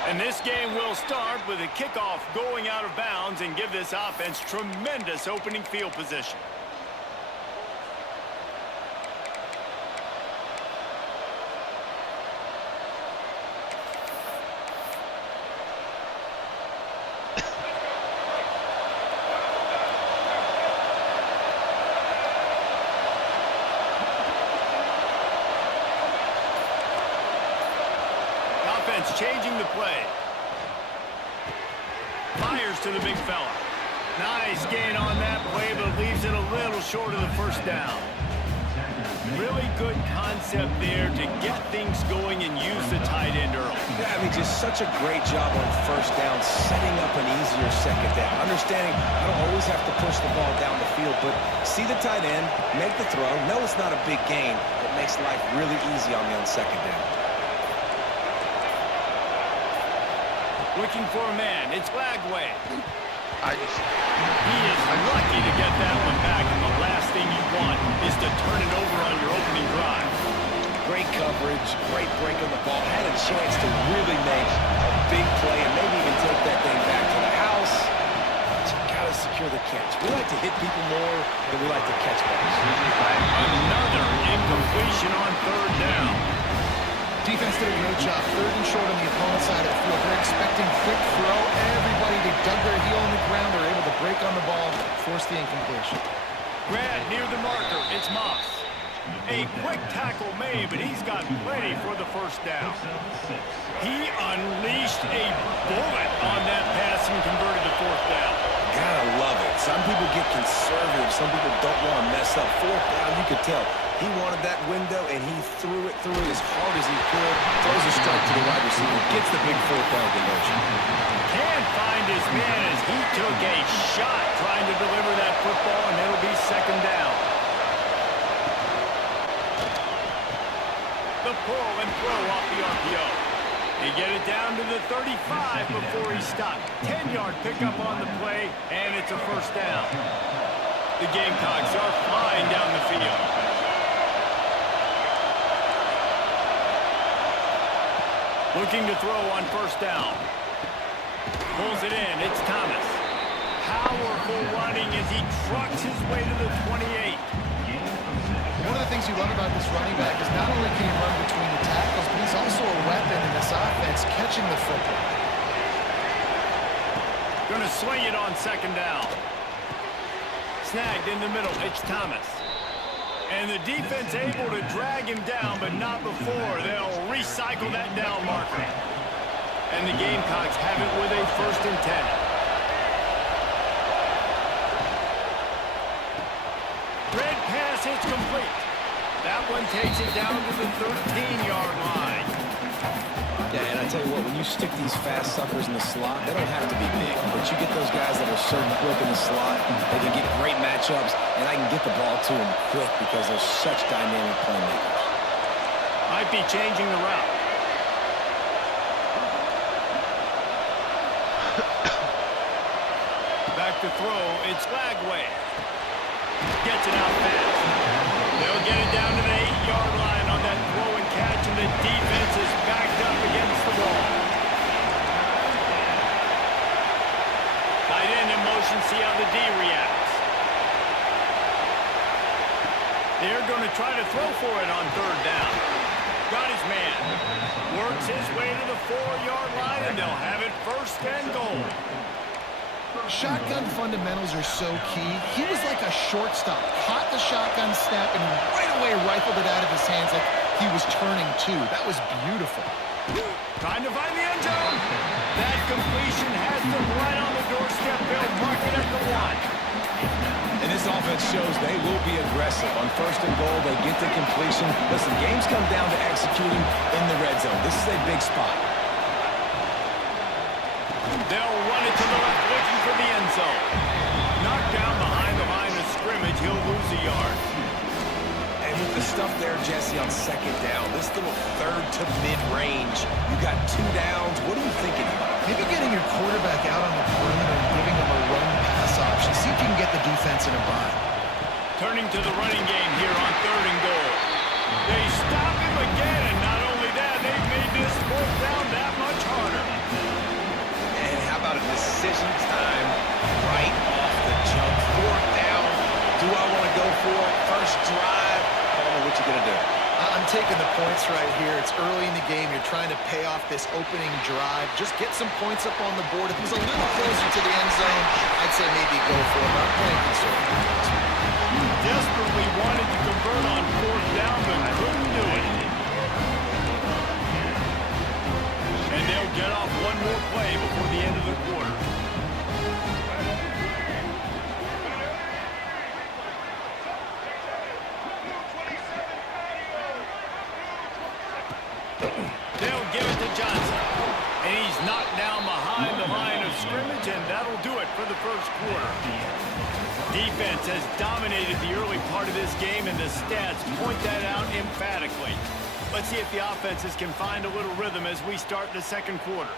And this game will start with a kickoff going out of bounds and give this offense tremendous opening field position. defense changing the play. Fires to the big fella. Nice gain on that play, but leaves it a little short of the first down. Really good concept there to get things going and use the tight end early. Yeah, I mean, just such a great job on first down, setting up an easier second down. Understanding I don't always have to push the ball down the field, but see the tight end, make the throw. No, it's not a big gain, but makes life really easy on me on second down. Looking for a man. It's Lagway. I just... He is lucky to get that one back, and the last thing you want is to turn it over on your opening drive. Great coverage, great break on the ball. Had a chance to really make a big play and maybe even take that thing back to the house. But you gotta secure the catch. We like to hit people more than we like to catch balls. Another incompletion on third down. Defense did a great job. Third and short on the opponent's side of the field. They're expecting quick throw. Everybody, they dug their heel in the ground. They're able to break on the ball, force the incompletion. Grad near the marker. It's Moss. A quick tackle made, but he's got plenty for the first down. He unleashed a bullet on that pass and converted to fourth down. Gotta love it. Some people get conservative. Some people don't want to mess up. Fourth down, you could tell. He wanted that window, and he threw it through as hard as he could. Throws a strike to the wide receiver. Gets the big fourth down conversion. Can't find his man as he took a shot trying to deliver that football, and it'll be second down. The pull and throw off the RPO. They get it down to the 35 before he stopped. 10-yard pickup on the play, and it's a first down. The Gamecocks are flying down the field. Looking to throw on first down. Pulls it in. It's Thomas. Powerful running as he trucks his way to the 28. One of the things you love about this running back is not only can he run between the tackles, but he's also a weapon in this offense, catching the football. Going to swing it on second down. Snagged in the middle. It's Thomas. And the defense able to drag him down, but not before. They'll recycle that down marker. And the Gamecocks have it with a first and 10. Red pass, it's complete. That one takes it down to the 13-yard line. Yeah, and I tell you what, when you stick these fast suckers in the slot, they don't have to be big. But you get those guys that are so quick in the slot, they can get great matchups, and I can get the ball to them quick because they're such dynamic playmakers. Might be changing the route. Back to throw, it's Lagway. Gets it out fast. They'll get it down to the 8-yard line on that throw and catch, and the defense is backed up against the wall. Tight end in motion, see how the D reacts. They're going to try to throw for it on third down. Got his man. Works his way to the 4-yard line, and they'll have it first and goal. Shotgun fundamentals are so key. He was like a shortstop. Caught the shotgun snap and right away rifled it out of his hands like he was turning two. That was beautiful. Trying to find the end zone. That completion has them right on the doorstep. They'll mark it at the 1. And this offense shows they will be aggressive. On first and goal, they get the completion. Listen, games come down to executing in the red zone. This is a big spot. They'll run it to the left, looking for the end zone. Knocked down behind the line of scrimmage. He'll lose a yard. And with the stuff there, Jesse, on second down, this little third to mid-range, you got 2 downs. What are you thinking here? Maybe getting your quarterback out on the perimeter and giving him a run-pass option. See if you can get the defense in a bind. Turning to the running game here on third and goal. They stop him again, and not only that, they've made this fourth down that much harder. And how about a decision time right off the jump? Fourth down. Do I want to go for it? First drive. I don't know what you're going to do. I'm taking the points right here. It's early in the game. You're trying to pay off this opening drive. Just get some points up on the board. If it was a little closer to the end zone, I'd say maybe go for it. I'm playing conservative. Desperately wanted to convert on fourth down, but couldn't do it. They'll give it to Johnson. And he's knocked down behind the line of scrimmage, and that'll do it for the first quarter. Defense has dominated the early part of this game, and the stats point that out emphatically. Let's see if the offenses can find a little rhythm as we start the second quarter.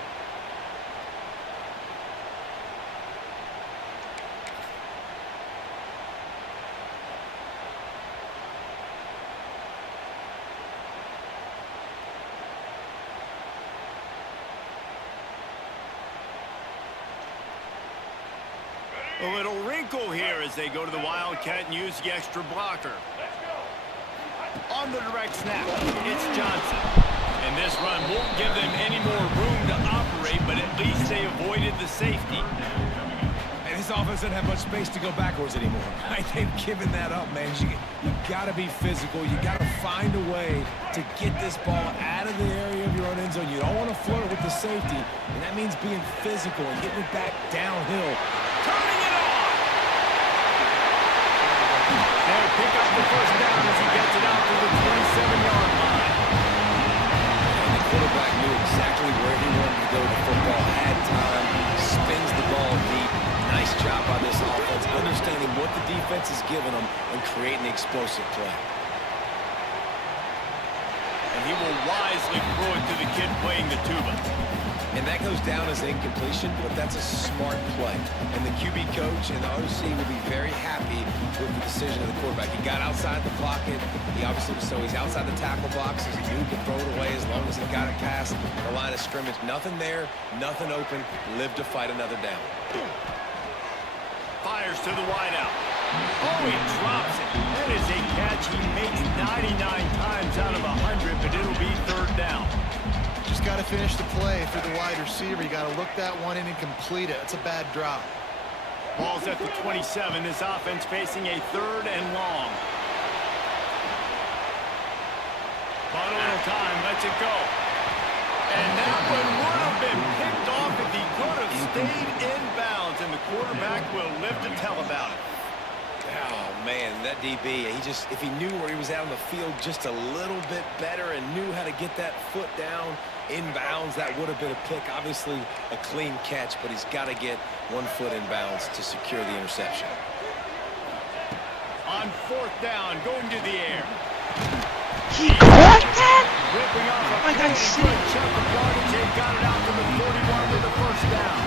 A little wrinkle here as they go to the Wildcat and use the extra blocker. On the direct snap, it's Johnson. And this run won't give them any more room to operate, but at least they avoided the safety. And this offense doesn't have much space to go backwards anymore. They've given that up, man. You got to be physical. You got to find a way to get this ball out of the area of your own end zone. You don't want to flirt with the safety, and that means being physical and getting it back downhill. Turning it on! They'll pick up the first down as he gets it out to the 27-yard line. And the quarterback knew exactly where he wanted to go with the football, had time, spins the ball deep. Nice job by this offense, understanding what the defense is giving them and creating the explosive play. And he will wisely throw it to the kid playing the tuba. And that goes down as incompletion, but that's a smart play. And the QB coach and the OC will be very happy with the decision of the quarterback. He got outside the pocket. He obviously was, so he's outside the tackle box. He knew he could throw it away as long as he got it past the line of scrimmage. Nothing there, nothing open. Live to fight another down. Fires to the wideout. Oh, he drops it. That is a catch he makes 99 times out of 100, but it'll be third down. Just got to finish the play for the wide receiver. You got to look that one in and complete it. It's a bad drop. Ball's at the 27. This offense facing a third and long. But a little time. Lets it go. And that one would have been picked off if he could have stayed in bounds, and the quarterback will live to tell about it. Oh, man, that DB, if he knew where he was out on the field just a little bit better and knew how to get that foot down in bounds, that would have been a pick. Obviously, a clean catch, but he's got to get 1 foot in bounds to secure the interception. On fourth down, going to the air. He caught that? Ripping off a Like I see. good chunk of yardage. They got it out to the 41 with the first down.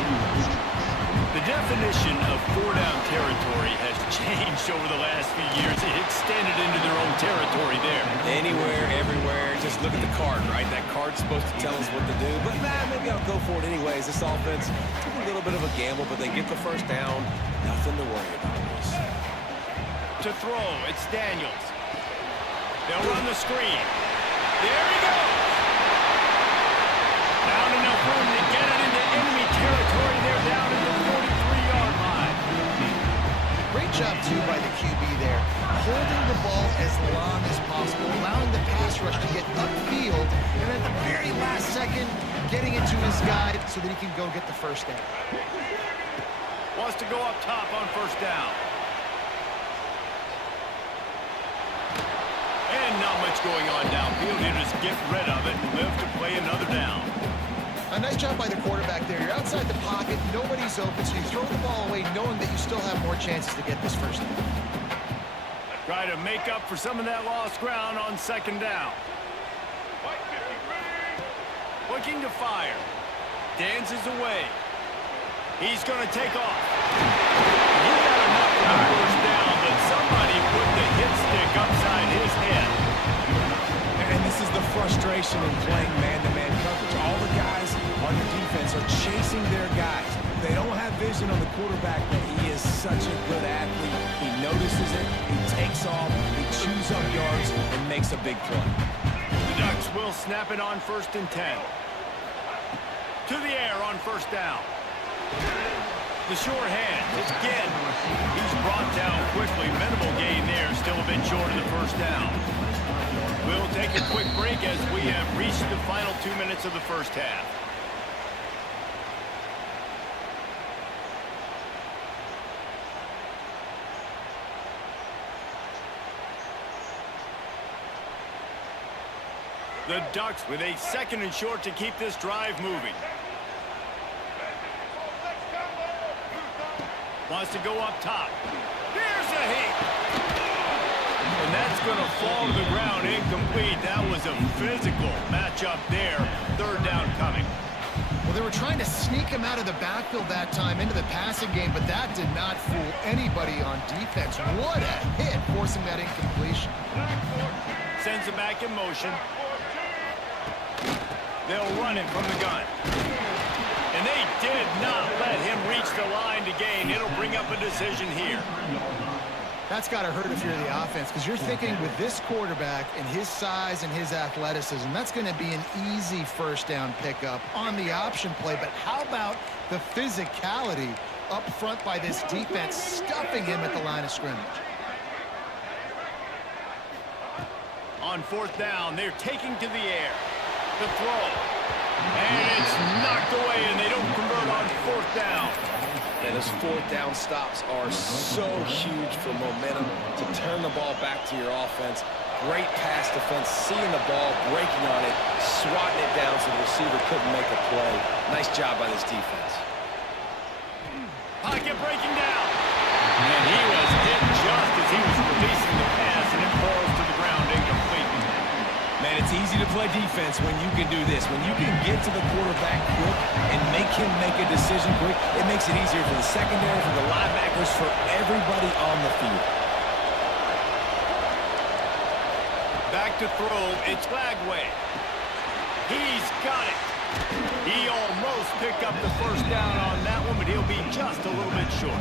The definition of four-down territory has changed over the last few years. It extended into their own territory there. Anywhere, everywhere, just look at the card, right? That card's supposed to tell us what to do, but maybe I'll go for it anyways. This offense took a little bit of a gamble, but they get the first down. Nothing to worry about. To throw, it's Daniels. They'll run the screen. There he goes. Not enough room to get it into enemy territory. They're down at the 43-yard line. Great job, too, by the QB there. Holding the ball as long as possible, allowing the pass rush to get upfield, and at the very last second, getting it to his guy so that he can go get the first down. Wants to go up top on first down. And not much going on downfield. He'll just get rid of it and live to play another down. A nice job by the quarterback there. You're outside the pocket, nobody's open, so you throw the ball away knowing that you still have more chances to get this first down. Try to make up for some of that lost ground on second down. Looking to fire. Dances away. He's going to take off. He got enough for the first down, but somebody put the hit stick upside his head. And this is the frustration in playing man-to-man coverage. All the guys on your defense are chasing their guys. They don't have vision on the quarterback, but he is such a good athlete. He notices it, he takes off, he chews up yards, and makes a big play. The Ducks will snap it on 1st and 10. To the air on first down. The short hand, it's Ginn. He's brought down quickly. Minimal gain there, still a bit short of the first down. We'll take a quick break as we have reached the final 2 minutes of the first half. The Ducks with a 2nd and short to keep this drive moving. Wants to go up top. Here's a heat. And that's going to fall to the ground incomplete. That was a physical matchup there. 3rd down coming. Well, they were trying to sneak him out of the backfield that time into the passing game, but that did not fool anybody on defense. What a hit, forcing that incompletion. Sends it back in motion. They'll run it from the gun. And they did not let him reach the line to gain. It'll bring up a decision here. That's got to hurt if you're the offense, because you're thinking with this quarterback and his size and his athleticism, that's going to be an easy 1st down pickup on the option play. But how about the physicality up front by this defense, stuffing him at the line of scrimmage? On 4th down, they're taking to the air. The throw. And it's knocked away, and they don't convert on 4th down. And those 4th down stops are so huge for momentum to turn the ball back to your offense. Great pass defense, seeing the ball, breaking on it, swatting it down so the receiver couldn't make a play. Nice job by this defense. Pocket breaking down. And he was hit just as he was releasing the pass, and it falls to the ground incomplete. Man, it's easy to play defense when you can do this. When you can get to the quarterback quick and make him make a decision quick, it makes it easier for the secondary, for the linebackers, for everybody on the field. Back to throw, it's Lagway. He's got it. He almost picked up the 1st down on that one, but he'll be just a little bit short.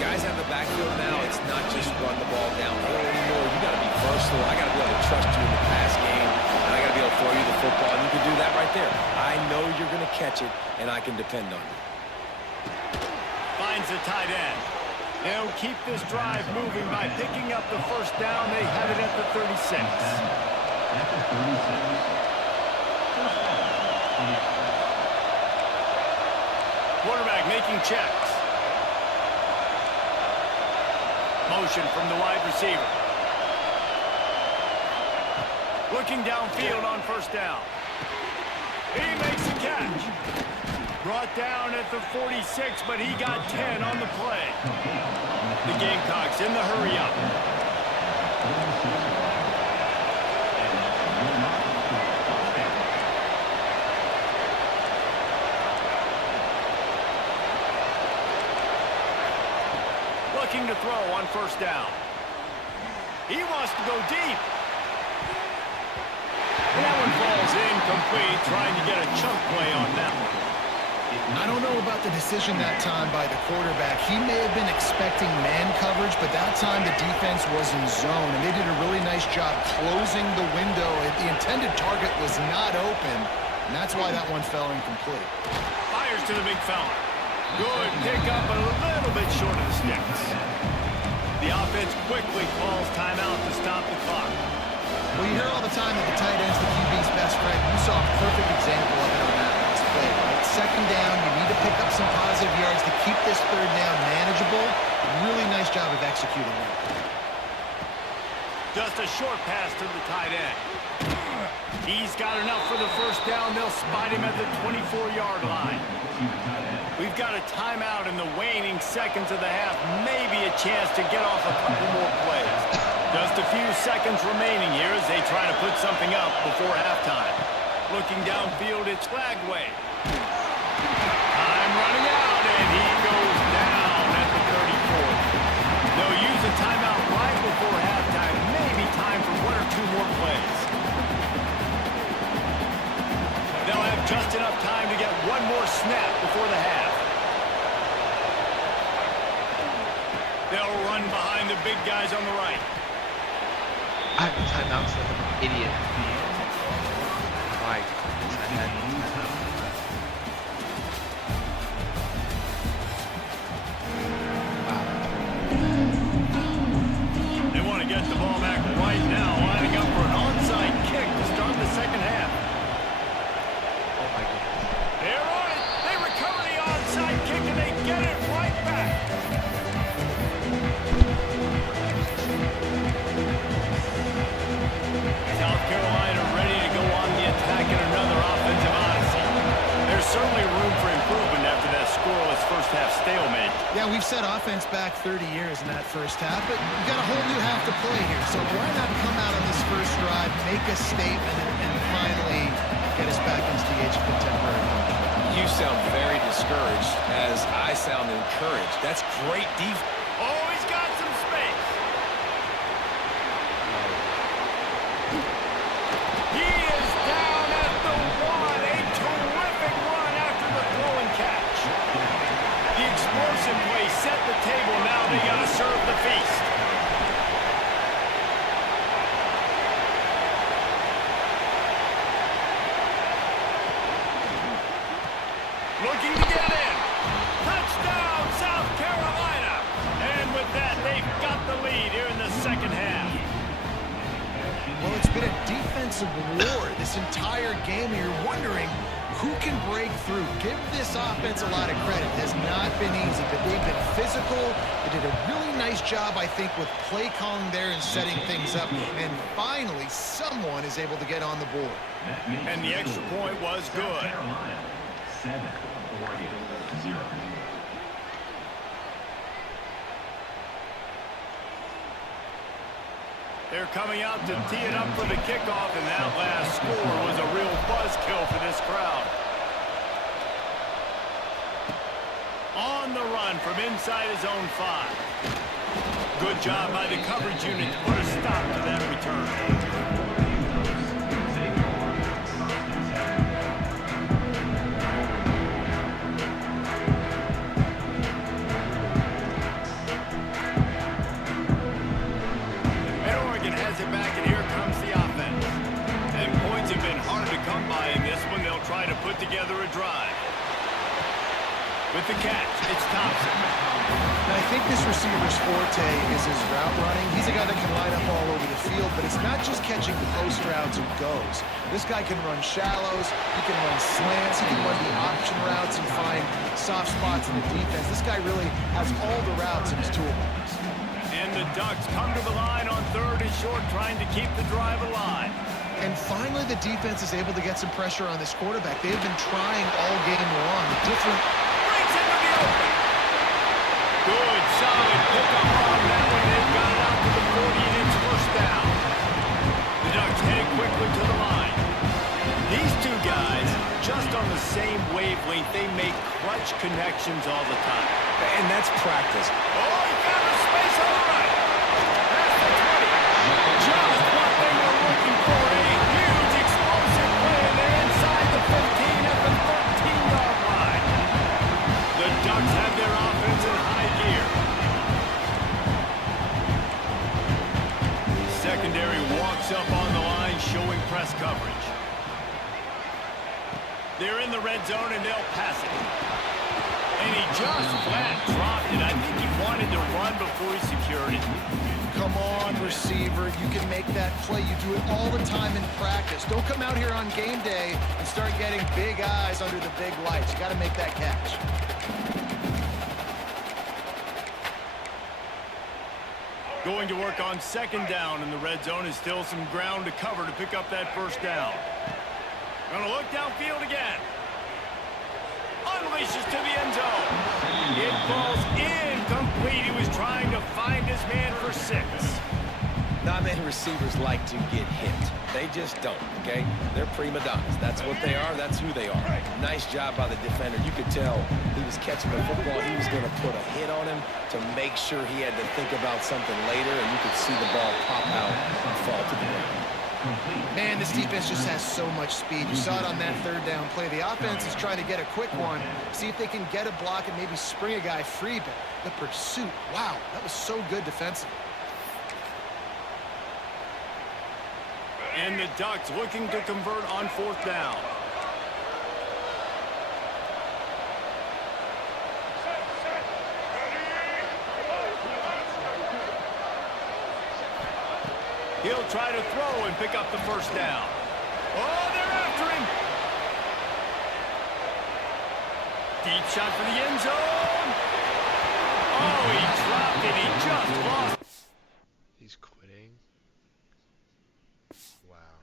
Guys out of the backfield now, it's not just run the ball downhill anymore. You got to be versatile. I got to be able to trust you in the pass game, and I got to be able to throw you the football, and you can do that right there. I know you're going to catch it, and I can depend on you. Finds the tight end. They'll keep this drive moving by picking up the 1st down. They have it at the 36. Quarterback making checks. Motion from the wide receiver. Looking downfield on 1st down. He makes the catch. Brought down at the 46, but he got 10 on the play. The Gamecocks in the hurry up. Looking to throw on 1st down. He wants to go deep. And that one falls incomplete, trying to get a chunk play on that one. I don't know about the decision that time by the quarterback. He may have been expecting man coverage, but that time the defense was in zone, and they did a really nice job closing the window. The intended target was not open, and that's why that one fell incomplete. Fires to the big fella. Good pickup, but a little bit short of the sticks. The offense quickly calls timeout to stop the clock. Well, you hear all the time that the tight end's the QB's best friend. You saw a perfect example of it on that last play, right? 2nd down, you need to pick up some positive yards to keep this 3rd down manageable. Really nice job of executing that. Just a short pass to the tight end. He's got enough for the 1st down. They'll spot him at the 24-yard line. We've got a timeout in the waning seconds of the half. Maybe a chance to get off a couple more plays. Just a few seconds remaining here as they try to put something up before halftime. Looking downfield, it's Lagway. Time running out, and he goes down at the 34. They'll use a timeout right before halftime. Maybe time for 1 or 2 more plays. They'll have just enough time to get 1 more snap before the half. They'll run behind the big guys on the right. I have timeouts like I'm an idiot. My goodness, I had timeouts. They want to get the ball back right now, lining up for an onside kick to start the 2nd half. Oh my goodness. They're on it. They recover the onside kick and they get it right back. South Carolina defense back 30 years in that first half, but you got a whole new half to play here. So why not come out on this first drive, make a statement, and finally get us back into the age of contemporary hockey? You sound very discouraged as I sound encouraged. That's great defense. Oh, he's got some space. He is down at the one. A terrific run after the throw and catch. The explosive play set the table. Now they got to serve the feast. Looking to get in. Touchdown, South Carolina. And with that, they've got the lead here in the second half. Well, it's been a defensive war this entire game. You're wondering who can break through. Give this offense a lot of credit. It has not been easy, but they've been physical. They did a really nice job, I think, with play calling there and setting things up. And finally, someone is able to get on the board. And the extra point was good. 7-0. They're coming out to tee it up for the kickoff, and that last score was a real buzzkill for this crowd. On the run from inside his own 5. Good job by the coverage unit to put a stop to that return. Back, and here comes the offense. And points have been hard to come by in this one. They'll try to put together a drive. With the catch, it's Thompson. And I think this receiver's forte is his route running. He's a guy that can line up all over the field, but it's not just catching post routes and goes. This guy can run shallows, he can run slants, he can run the option routes and find soft spots in the defense. This guy really has all the routes in his toolbox. And the Ducks come to the line on 3rd and short, trying to keep the drive alive. And finally, the defense is able to get some pressure on this quarterback. They've been trying all game long. Breaks into the open. Good, solid pickup on that one. They've got it out to the 40, and it's first down. The Ducks heading quickly to the line. These two guys, just on the same wavelength, they make clutch connections all the time. And that's practice. Oh, he found a space on the right. That's the 20. Just what they were looking for. A huge explosive play, and they're inside the 15 at the 13-yard line. The Ducks have their offense in high gear. Secondary walks up on the line, showing press coverage. They're in the red zone, and they'll pass it. And he just flat dropped it. I think he wanted to run before he secured it. Come on, receiver. You can make that play. You do it all the time in practice. Don't come out here on game day and start getting big eyes under the big lights. You got to make that catch. Going to work on 2nd down in the red zone is still some ground to cover to pick up that first down. Going to look downfield again. Unleashes to the end zone. It falls incomplete. He was trying to find his man for 6. Not many receivers like to get hit. They just don't, okay? They're prima donnas. That's what they are. That's who they are. Nice job by the defender. You could tell he was catching the football. He was going to put a hit on him to make sure he had to think about something later, and you could see the ball pop out and fall to the ground. Man, this defense just has so much speed. You saw it on that 3rd down play. The offense is trying to get a quick one, see if they can get a block and maybe spring a guy free, but the pursuit, wow, that was so good defensively. And the Ducks looking to convert on 4th down. He'll try to throw and pick up the first down. Oh, they're after him. Deep shot for the end zone. Oh, he dropped it. He just lost. He's quitting. Wow.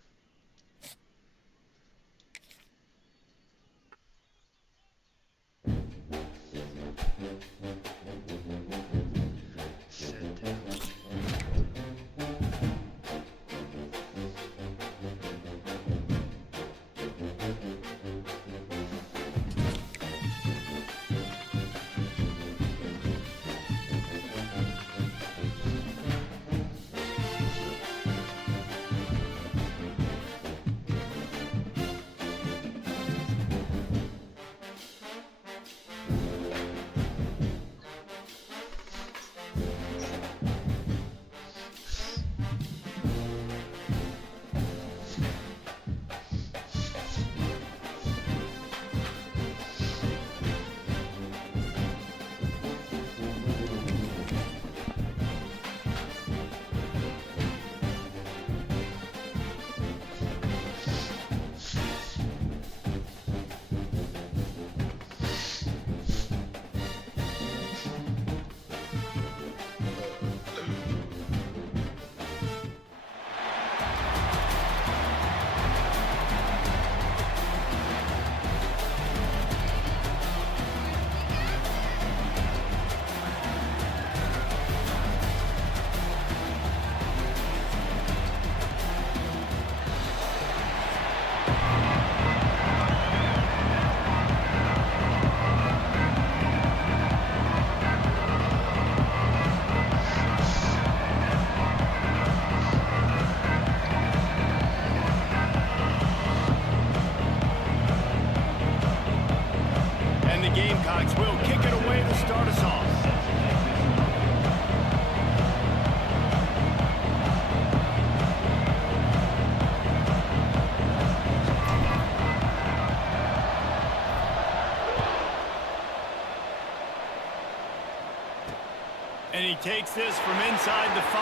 he takes this from inside the 5.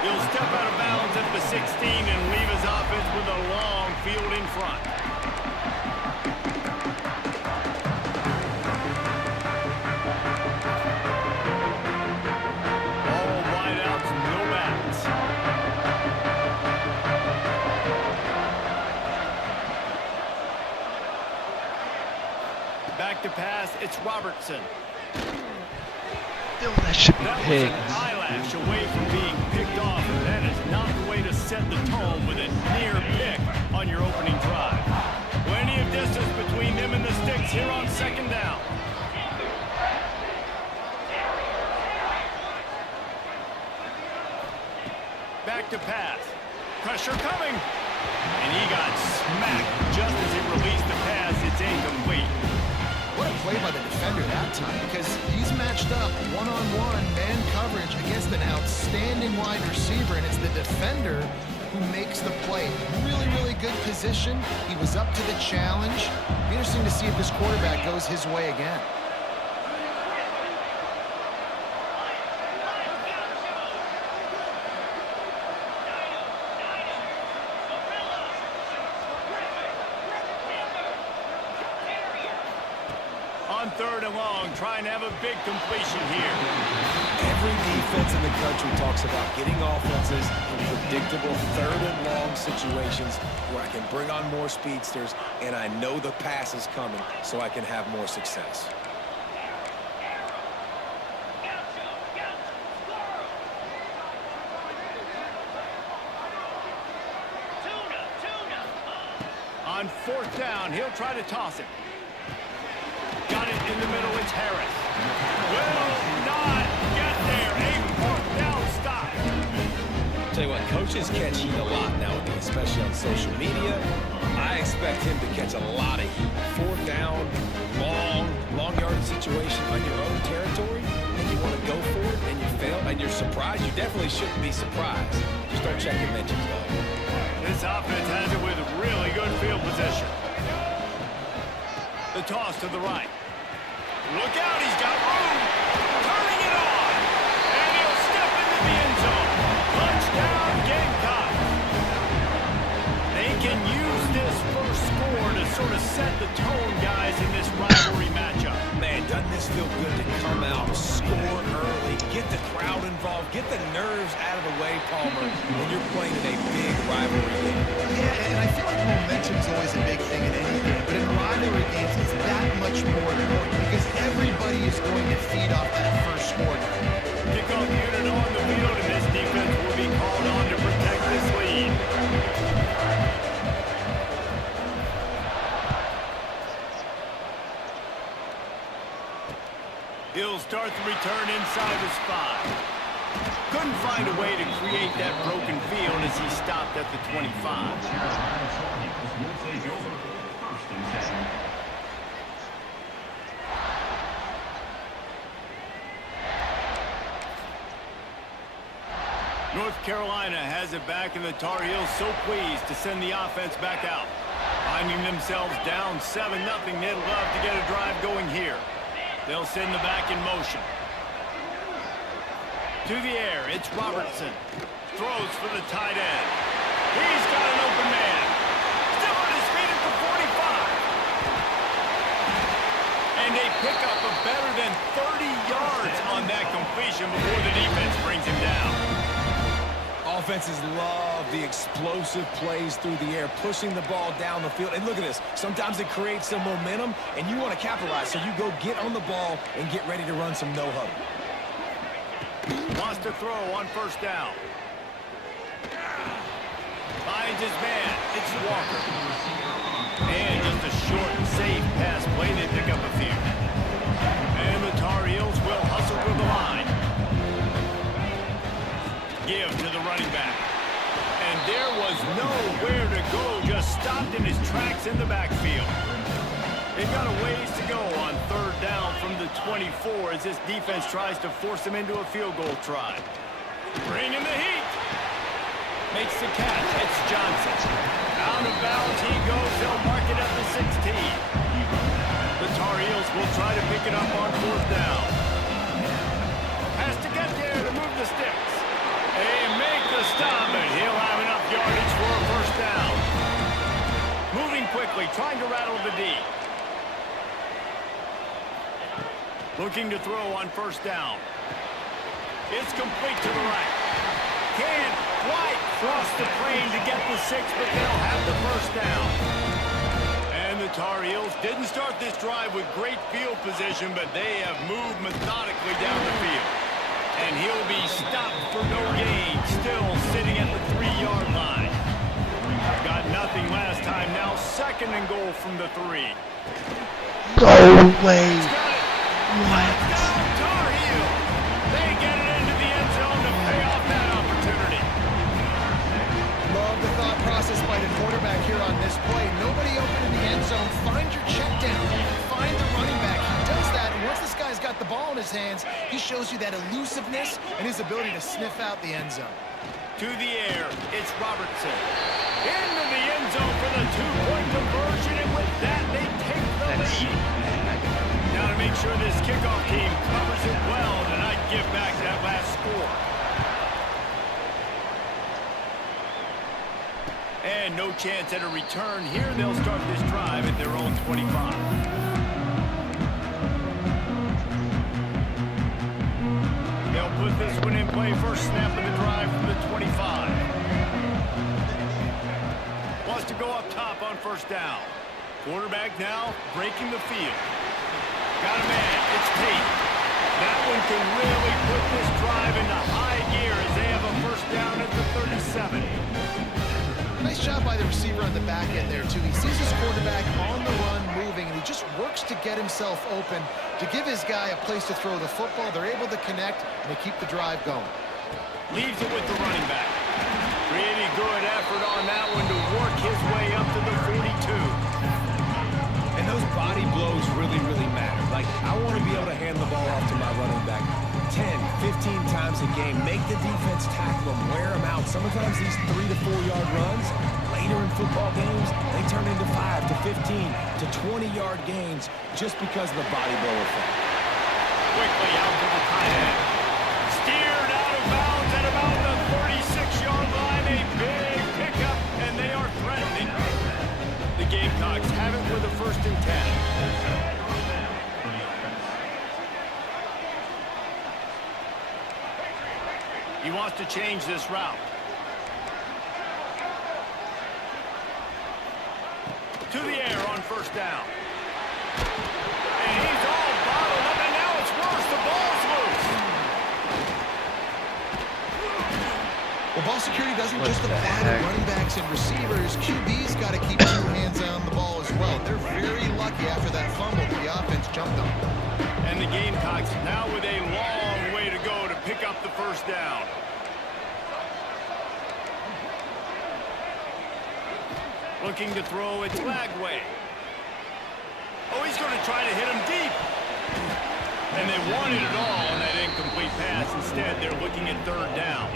He'll step out of bounds at the 16 and leave his offense with a long field in front. All wideouts, no backs. Back to pass, it's Robertson. No, that should be That was picked. an eyelash away from being picked off, and that is not the way to set the tone with a near pick on your opening drive. Plenty of distance between them and the sticks here on second down. Back to pass. Pressure coming. And he got smacked just as he released the pass. It's incomplete. What a play by the defender that time, because he's matched up one-on-one man coverage against an outstanding wide receiver, and it's the defender who makes the play. Really, really good position. He was up to the challenge. Be interesting to see if this quarterback goes his way again. On third and long, trying to have a big completion here. Every defense in the country talks about getting offenses in predictable third and long situations where I can bring on more speedsters and I know the pass is coming so I can have more success. On fourth down, he'll try to toss it. Got it in the middle, it's Harris. Will not get there. A fourth down stop. Tell you what, coaches catch heat a lot nowadays, especially on social media. I expect him to catch a lot of heat. Fourth down, long yardage situation on your own territory, and you want to go for it, and you fail, and you're surprised. You definitely shouldn't be surprised. Just don't check your mentions, though. This offense has it with really good field position. The toss to the right. Look out, he's got room. Turning it on. And he'll step into the end zone. Touchdown, Gamecocks. They can use this first score to sort of set the tone, guys, in this rivalry matchup. Man, doesn't this feel good to come out, score early, get the crowd involved, get the nerves out of the way, Palmer, when you're playing in a big rivalry game. Yeah, and I feel like momentum's always a big thing in any game, but in rivalry games, it's that much more important because everybody is going to feed off that first score. Kickoff unit on the field, and this defense will be called on to protect this lead. He'll start the return inside his 5. Couldn't find a way to create that broken field as he stopped at the 25. North Carolina has it back, and the Tar Heels so pleased to send the offense back out. Finding themselves down 7-0, they'd love to get a drive going here. They'll send the back in motion. To the air, it's Robertson. Throws for the tight end. He's got an open man. Still on his feet at the 45. And they pick up a better than 30 yards on that completion before the defense brings him down. Offenses love the explosive plays through the air, pushing the ball down the field. And look at this. Sometimes it creates some momentum, and you want to capitalize. So you go get on the ball and get ready to run some no-huddle. Wants to throw on first down. Finds his man. It's Walker. And just a short and safe pass play. They pick up a few. And the Tar Heels will hustle through the line. Give to the running back. And there was nowhere to go. Just stopped in his tracks in the backfield. They've got a ways to go on third down from the 24 as this defense tries to force them into a field goal try. Bringing the heat. Makes the catch. It's Johnson. Out of bounds he goes. They'll mark it at the 16. The Tar Heels will try to pick it up on fourth down. stop, but he'll have enough yardage for a first down. Moving quickly, trying to rattle the D. Looking to throw on first down. It's complete to the right. Can't quite cross the plane to get the 6, but they'll have the first down. And the Tar Heels didn't start this drive with great field position, but they have moved methodically down the field. And he'll be stopped for no gain, still sitting at the 3-yard line. Got nothing last time, now 2nd and goal from the 3. No way. What? Tar Heels. They get it into the end zone to pay off that opportunity. Love the thought process by the quarterback here on this play. Nobody open in the end zone. Find your check down. Find the running back. He does that, and once this guy's got the ball in his hands, he shows you that elusiveness and his ability to sniff out the end zone. To the air, it's Robertson. Into the end zone for the 2-point conversion, and with that, they take the lead. Now to make sure this kickoff team covers it well, and I'd give back that last score. And no chance at a return here. They'll start this drive at their own 25. They'll put this one in play. First snap of the drive from the 25. Wants to go up top on first down. Quarterback now breaking the field. Got a man. It's Tate. That one can really put this drive into high gear as they have a first down at the 37. Nice job by the receiver on the back end there, too. He sees his quarterback on the run moving, and he just works to get himself open to give his guy a place to throw the football. They're able to connect, and they keep the drive going. Leaves it with the running back. Pretty good effort on that one to work his way up to the 42. And those body blows really, really matter. Like, I want to be able to hand the ball off to my running back 10, 15 times a game. Make the defense tackle them, wear them out. Sometimes these 3 to 4 yard runs, later in football games, they turn into 5 to 15 to 20-yard gains just because of the body blow effect. Quickly out to the tight end. Steered out of bounds at about the 36-yard line. A big pickup, and they are threatening. The Gamecocks have it with a 1st and 10. He wants to change this route. To the air on first down. And he's all bottled up, and now it's worse. The ball's loose. Well, ball security doesn't just apply to running backs and receivers. QB's got to keep 2 hands on the ball as well. They're very lucky after that fumble that the offense jumped on. And the Gamecocks now with a long way to go to pick up the first down. Looking to throw, it's Lagway. Oh, he's going to try to hit him deep. And they wanted it all on that incomplete pass. Instead, they're looking at 3rd down.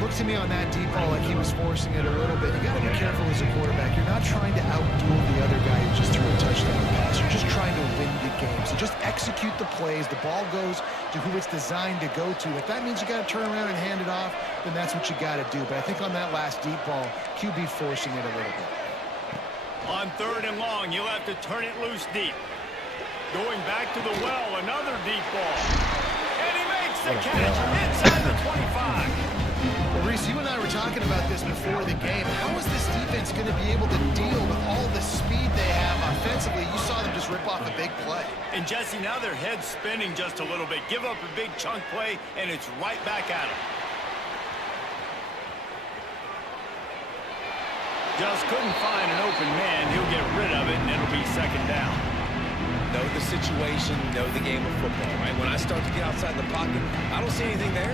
Looks to me on that deep ball like he was forcing it a little bit. You got to be careful as a quarterback. You're not trying to outduel the other guy who just threw a touchdown pass. You're just trying to win the game. So just execute the plays. The ball goes to who it's designed to go to. If that means you got to turn around and hand it off, then that's what you got to do. But I think on that last deep ball, QB forcing it a little bit. On 3rd and long, you'll have to turn it loose deep. Going back to the well, another deep ball. And he makes the catch inside the 25. Well, Reese, you and I were talking about this before the game. How is this defense going to be able to deal with all the speed they have offensively? You saw them just rip off a big play. And Jesse, now their head's spinning just a little bit. Give up a big chunk play, and it's right back at them. Just couldn't find an open man. He'll get rid of it, and it'll be 2nd down. Know the situation, know the game of football, right? When I start to get outside the pocket, I don't see anything there.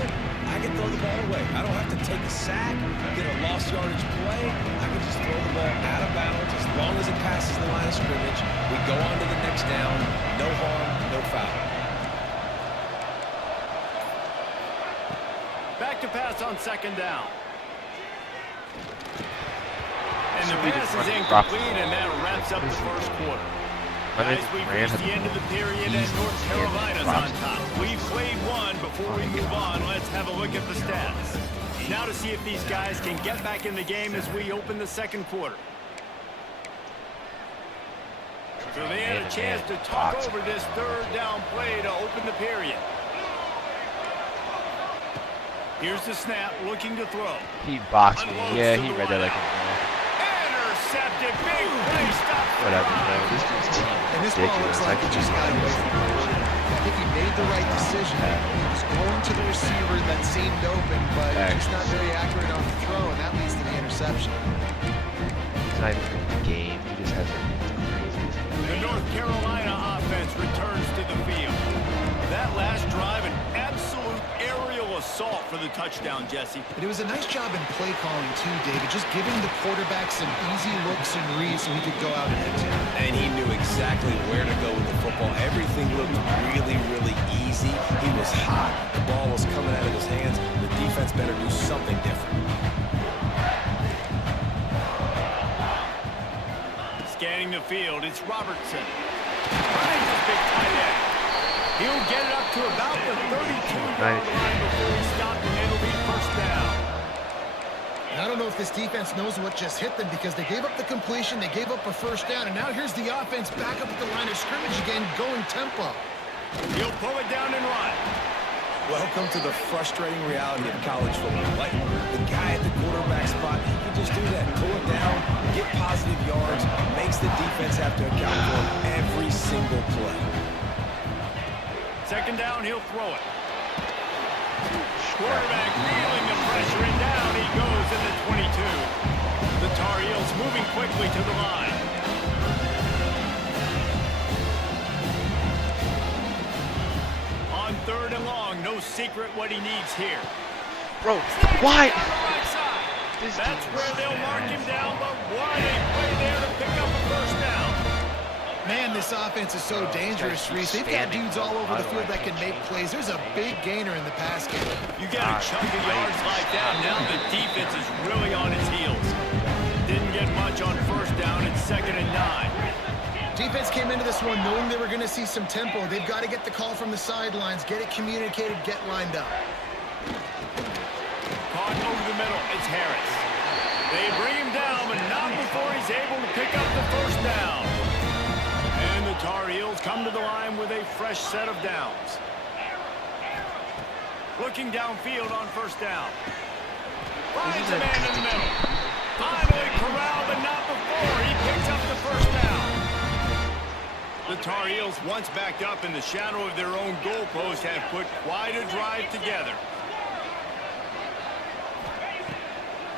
I can throw the ball away. I don't have to take a sack, get a lost yardage play. I can just throw the ball out of bounds as long as it passes the line of scrimmage. We go on to the next down. No harm, no foul. Back to pass on 2nd down. And the pass is incomplete, and that wraps up the first quarter. Guys, we've reached the end of the period, and North Carolina's on top. We've played one. Before we move on, let's have a look at the stats. Now to see if these guys can get back in the game as we open the second quarter. So they had a chance to talk over this third down play to open the period. Here's the snap, looking to throw. He boxed me. Yeah, he read that like a ball. Intercepted, big play, stop. Whatever, bro. This dude's team And this is ball ridiculous. looks like it just got away from him. I think he made the right decision. He was going to the receiver that seemed open, but just not very accurate on the throw, and that leads to the interception. He's not even in the game. He just has a crazy. The North Carolina offense returns to the field. That last drive, an absolute aerial assault for the touchdown, Jesse. But it was a nice job in play calling too, David, just giving the quarterback some easy looks and reads so he could go out and hit it. And he knew exactly where to go with the football. Everything looked really, really easy. He was hot. The ball was coming out of his hands. The defense better do something different. Scanning the field, it's Robertson. Finds his big tight end. He'll get it up to about the 32-yard line before he stopped, and it'll be first down. And I don't know if this defense knows what just hit them because they gave up the completion, they gave up a first down, and now here's the offense back up at the line of scrimmage again, going tempo. He'll pull it down and run. Welcome to the frustrating reality of college football. Like the guy at the quarterback spot, he can just do that. Pull it down, get positive yards, makes the defense have to account for him every single play. Second down, he'll throw it. Quarterback feeling the pressure, and down he goes in the 22. The Tar Heels moving quickly to the line. On third and long, no secret what he needs here. Bro, why? That's where they'll mark him down, but what a play there to pick up a first down. Man, this offense is so dangerous, Reese. They've got dudes all over the field that can make plays. There's a big gainer in the pass game. You got a chunk of yards like that, now the defense is really on its heels. Didn't get much on first down, it's 2nd and 9. Defense came into this one knowing they were going to see some tempo. They've got to get the call from the sidelines, get it communicated, get lined up. Caught over the middle, it's Harris. They bring him down, but not before he's able to pick up the first down. And the Tar Heels come to the line with a fresh set of downs. Looking downfield on first down. Finds a man in the middle. Finally corralled, but not before he picks up the first down. The Tar Heels, once backed up in the shadow of their own goalpost, have put quite a drive together.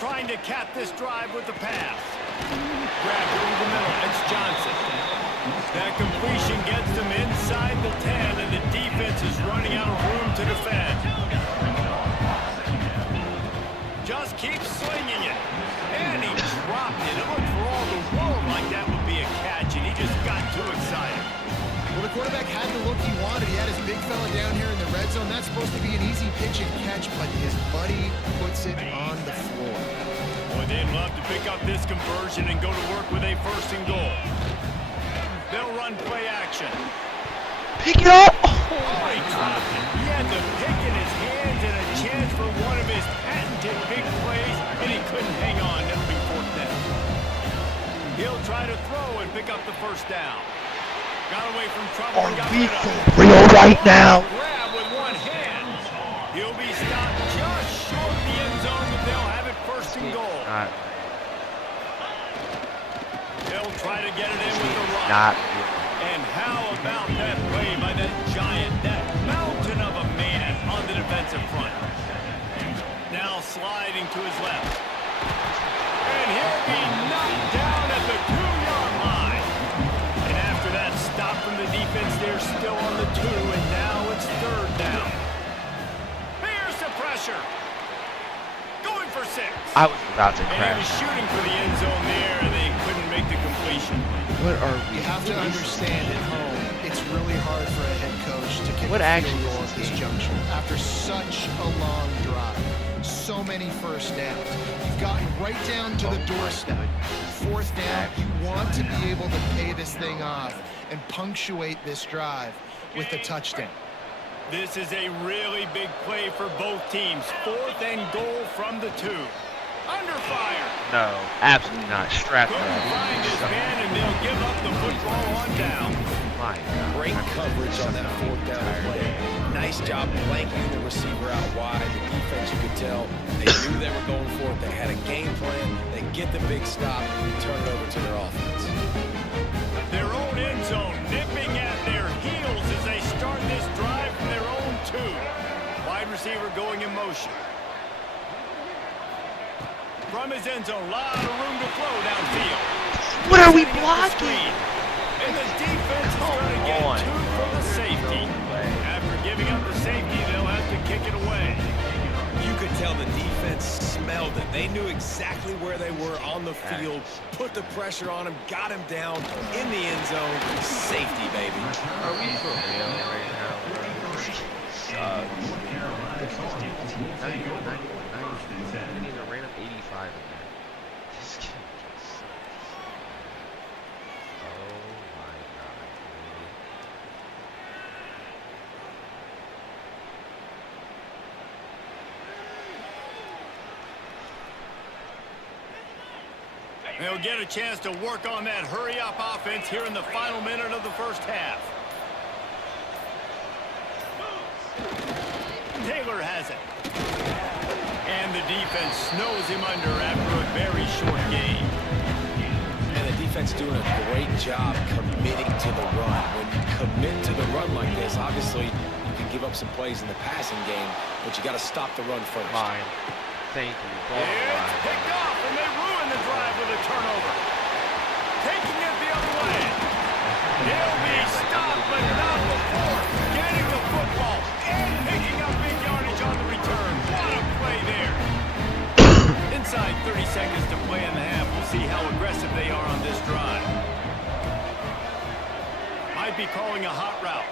Trying to cap this drive with the pass. Grabbed over the middle, it's Johnson. That completion gets them inside the 10, and the defense is running out of room to defend. Just keeps slinging it. And he dropped it. It looked for all the world like that would be a catch, and he just got too excited. Well, the quarterback had the look he wanted. He had his big fella down here in the red zone. That's supposed to be an easy pitch and catch, but his buddy puts it on the floor. Boy, they'd love to pick up this conversion and go to work with a 1st and goal. They'll run play action. Pick it up! Oh, he dropped it. He had the pick in his hands and a chance for one of his patented big plays, and he couldn't hang on. That'll be 4th down. He'll try to throw and pick up the first down. Got away from trouble. Are we for real right now? Grab with one hand. He'll be stopped just short of the end zone, but they'll have it 1st and goal. They'll try to get it in with the run. And how about that play by that giant, that mountain of a man on the defensive front. Now sliding to his left. And he'll be knocked down at the 2-yard line. And after that stop from the defense, they're still on the 2, and now it's 3rd down. Here's the pressure. Going for 6. I was about to And he crash. was shooting for the end zone there, and they couldn't make the completion. What are we? You have to understand at home, it's really hard for a head coach to kick What a action field goal is at this this juncture. After such a long drive, so many first downs. You've gotten right down to the doorstep. 4th down, you want to be able to pay this thing off and punctuate this drive with a touchdown. This is a really big play for both teams. 4th and goal from the 2. Under fire. No, absolutely not. Strap Couldn't find his man, and they'll give up the football on down. My God. Great coverage on that 4th down play. Nice job blanking the receiver out wide. The defense, you could tell, they knew they were going for it. They had a game plan. They get the big stop and turn it over to their offense. Their own end zone nipping at their heels as they start this drive from their own 2. Wide receiver going in motion. From his end zone, lot of room to throw downfield. What are we Setting up the blocking? screen. And the defense is going to get 2 for the safety. After giving up the safety, they'll have to kick it away. You could tell the defense smelled it. They knew exactly where they were on the field, put the pressure on him, got him down in the end zone. Safety, baby. Are we for real right now, bro? We need a random 85 in there. This game just sucks. Oh my God, really. They'll get a chance to work on that hurry-up offense here in the final minute of the first half. Taylor has it. And the defense snows him under after a very short game. And the defense doing a great job committing to the run. When you commit to the run like this, obviously you can give up some plays in the passing game, but you got to stop the run first. Mine. Thank you. It's picked off, and they ruin the drive with a turnover. Taking it the other way. He'll be stopped, but not before getting the football and picking up big yardage on the return. What a play there. Inside 30 seconds to play in the half. We'll see how aggressive they are on this drive. Might be calling a hot route.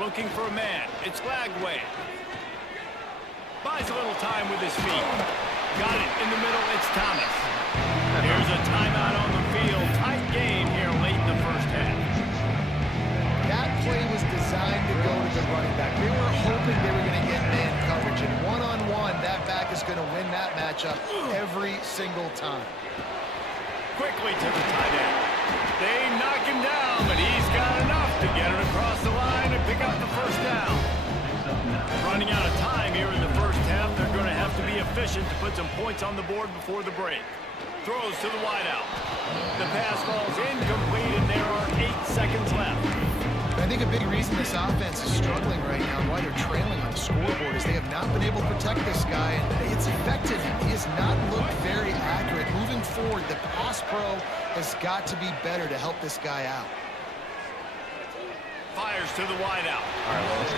Looking for a man. It's Lagway. Buys a little time with his feet. Got it in the middle. It's Thomas. Here's a timeout on the field. Tight game here late in the first half. That play was designed to go to the running back. They were hoping they were going to get man coverage, and one-on-one, that back is going to win that matchup every single time. Quickly to the tight end. They knock him down, but he's got enough to get it across the line and pick up the first down. Running out of time here in the first half. They're going to have to be efficient to put some points on the board before the break. Throws to the wideout. The pass falls incomplete, and there are 8 seconds left. I think a big reason this offense is struggling right now and why they're trailing on the scoreboard is they have not been able to protect this guy, and it's affected him. He has not looked very accurate. Moving forward, the pass pro has got to be better to help this guy out. Fires to the wideout.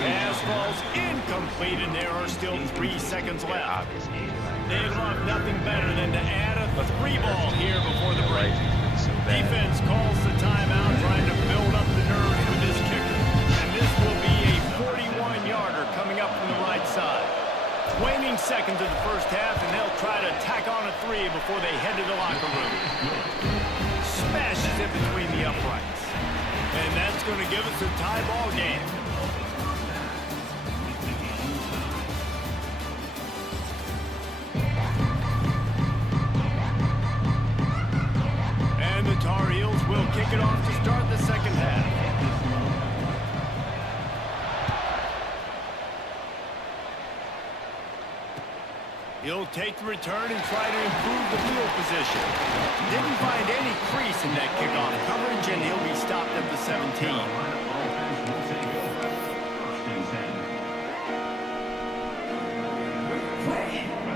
Pass falls incomplete, and there are still 3 seconds left. They'd love nothing better than to add a 3 ball here before the break. Defense calls the timeout, trying to build up the nerves with this kicker. And this will be a 41-yarder coming up from the right side. Waning seconds of the first half, and they'll try to tack on a 3 before they head to the locker room. Smashes it between the uprights. And that's going to give us a tie ball game. And the Tar Heels will kick it off to start the second half. He'll take the return and try to improve the field position. Didn't find any crease in that kickoff coverage, and he'll be stopped at the 17.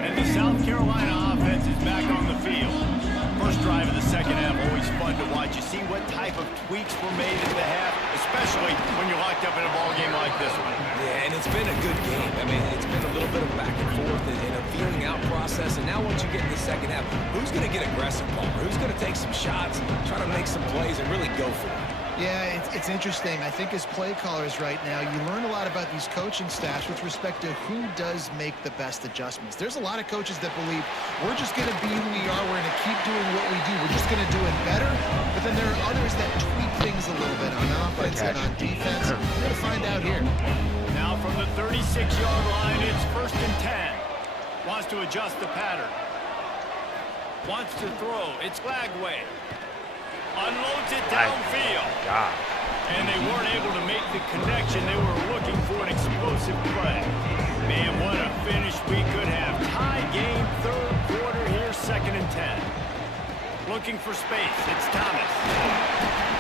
And the South Carolina offense is back on the field. First drive of the second half, always fun to watch. You see what type of tweaks were made in the half, especially when you're locked up in a ball game like this one. Yeah, and it's been a good game. I mean, it's been a little bit of back and forth and a feeling out process. And now once you get in the second half, who's going to get aggressive, Palmer? Who's going to take some shots, try to make some plays, and really go for it? Yeah, it's interesting. I think as play callers right now, you learn a lot about these coaching staffs with respect to who does make the best adjustments. There's a lot of coaches that believe we're just going to be who we are. We're going to keep doing what we do. We're just going to do it better. But then there are others that tweak things a little bit on offense and on defense. We're going to find out here. Now from the 36-yard line, it's 1st and 10. Wants to adjust the pattern. Wants to throw. It's Lagway. Unloads it downfield. God. And they weren't able to make the connection. They were looking for an explosive play. Man, what a finish we could have. Tie game, 3rd quarter here, 2nd and 10. Looking for space. It's Thomas.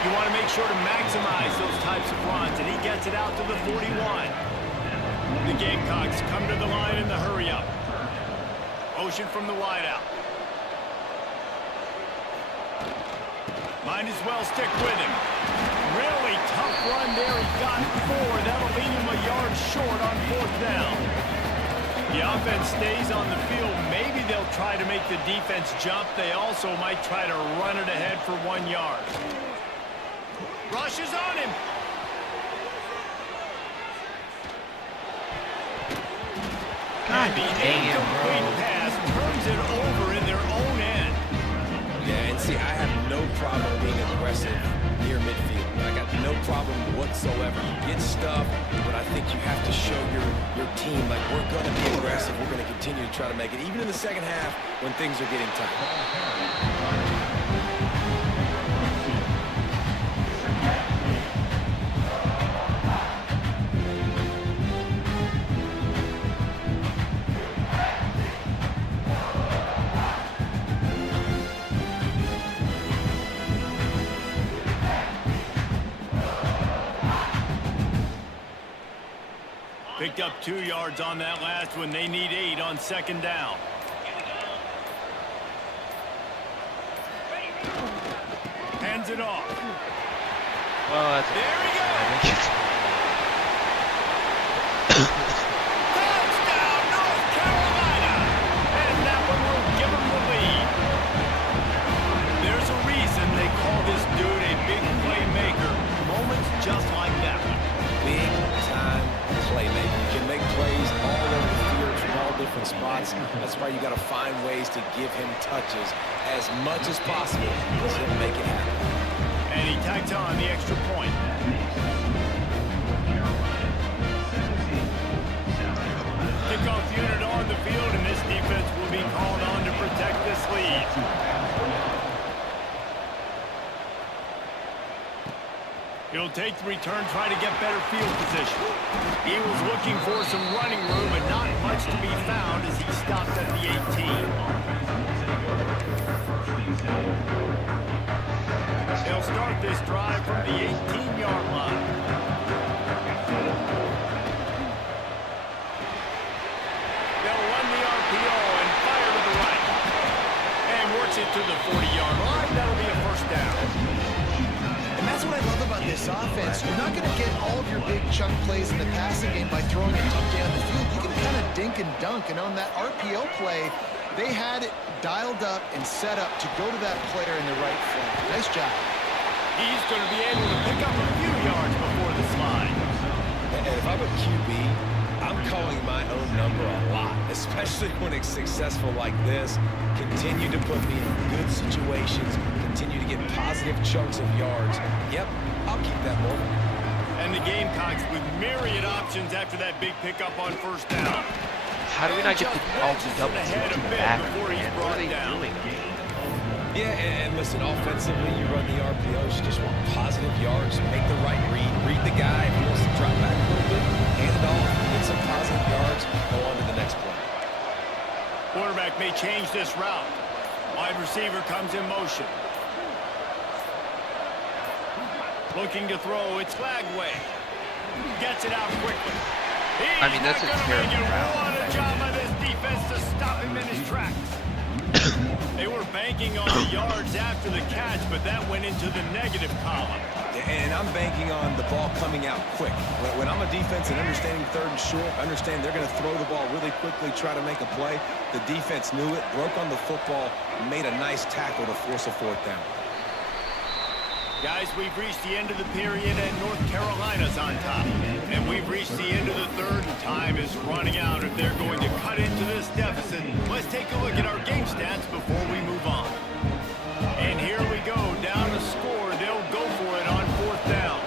You want to make sure to maximize those types of runs, and he gets it out to the 41. The Gamecocks come to the line in the hurry-up. Motion from the wideout. Might as well stick with him. Really tough run there. He got 4. That'll leave him a yard short on 4th down. The offense stays on the field. Maybe they'll try to make the defense jump. They also might try to run it ahead for 1 yard. Rushes on him. God And the dang it, incomplete bro. pass turns it over in their own end. Yeah, and see, I have no problem being aggressive near midfield. I got no problem whatsoever. You get stuff, but I think you have to show your team, like, we're going to be aggressive. We're going to continue to try to make it, even in the second half when things are getting tight. Picked up 2 yards on that last one. They need 8 on 2nd down. Hands it off. Well, that's There he goes. Touchdown, North Carolina. And that one will give them the lead. There's a reason they call this dude a big playmaker. Moments just like that one. Big time playmaker. You can make plays all over the field from all different spots. That's why you got to find ways to give him touches as much as possible because he'll make it happen. And he tacked on the extra point. Kickoff unit on the field, and this defense will be called on to protect this lead. He'll take the return, try to get better field position. He was looking for some running room, but not much to be found as he stopped at the 18. They'll start this drive from the 18-yard line. They'll run the RPO and fire to the right. And works it to the 40-yard line. That'll be a 1st down. And that's what I love about this offense. You're not going to get all of your big chunk plays in the passing game by throwing it deep down the field. You can kind of dink and dunk. And on that RPO play, they had it dialed up and set up to go to that player in the right flank. Nice job. He's going to be able to pick up a few yards before the slide. And if I'm a QB, I'm calling my own number a lot, especially when it's successful like this. Continue to put me in good situations, continue to get positive chunks of yards. Yep, I'll keep that moment. And the Gamecocks with myriad options after that big pickup on 1st down. How do we not get all the double ahead teams a bit back, before he's man? What are brought they down. doing? Yeah, and listen, offensively, you run the RPOs, you just want positive yards, make the right read the guy. If he wants to drop back a little bit, hand it off, get some positive yards, go on to the next play. Quarterback may change this route. Wide receiver comes in motion. Looking to throw, it's Lagway. Gets it out quickly. I mean, that's a terrible route. What a job by this defense to stop him in his tracks. They were banking on the yards after the catch, but that went into the negative column. And I'm banking on the ball coming out quick. When I'm a defense and understanding 3rd and short, understand they're going to throw the ball really quickly, try to make a play. The defense knew it, broke on the football, made a nice tackle to force a 4th down. Guys, we've reached the end of the period and North Carolina's on top. And we've reached the end of the third and time is running out if they're going to cut into this deficit. Let's take a look at our game stats before we move on. And here we go, down the score. They'll go for it on 4th down.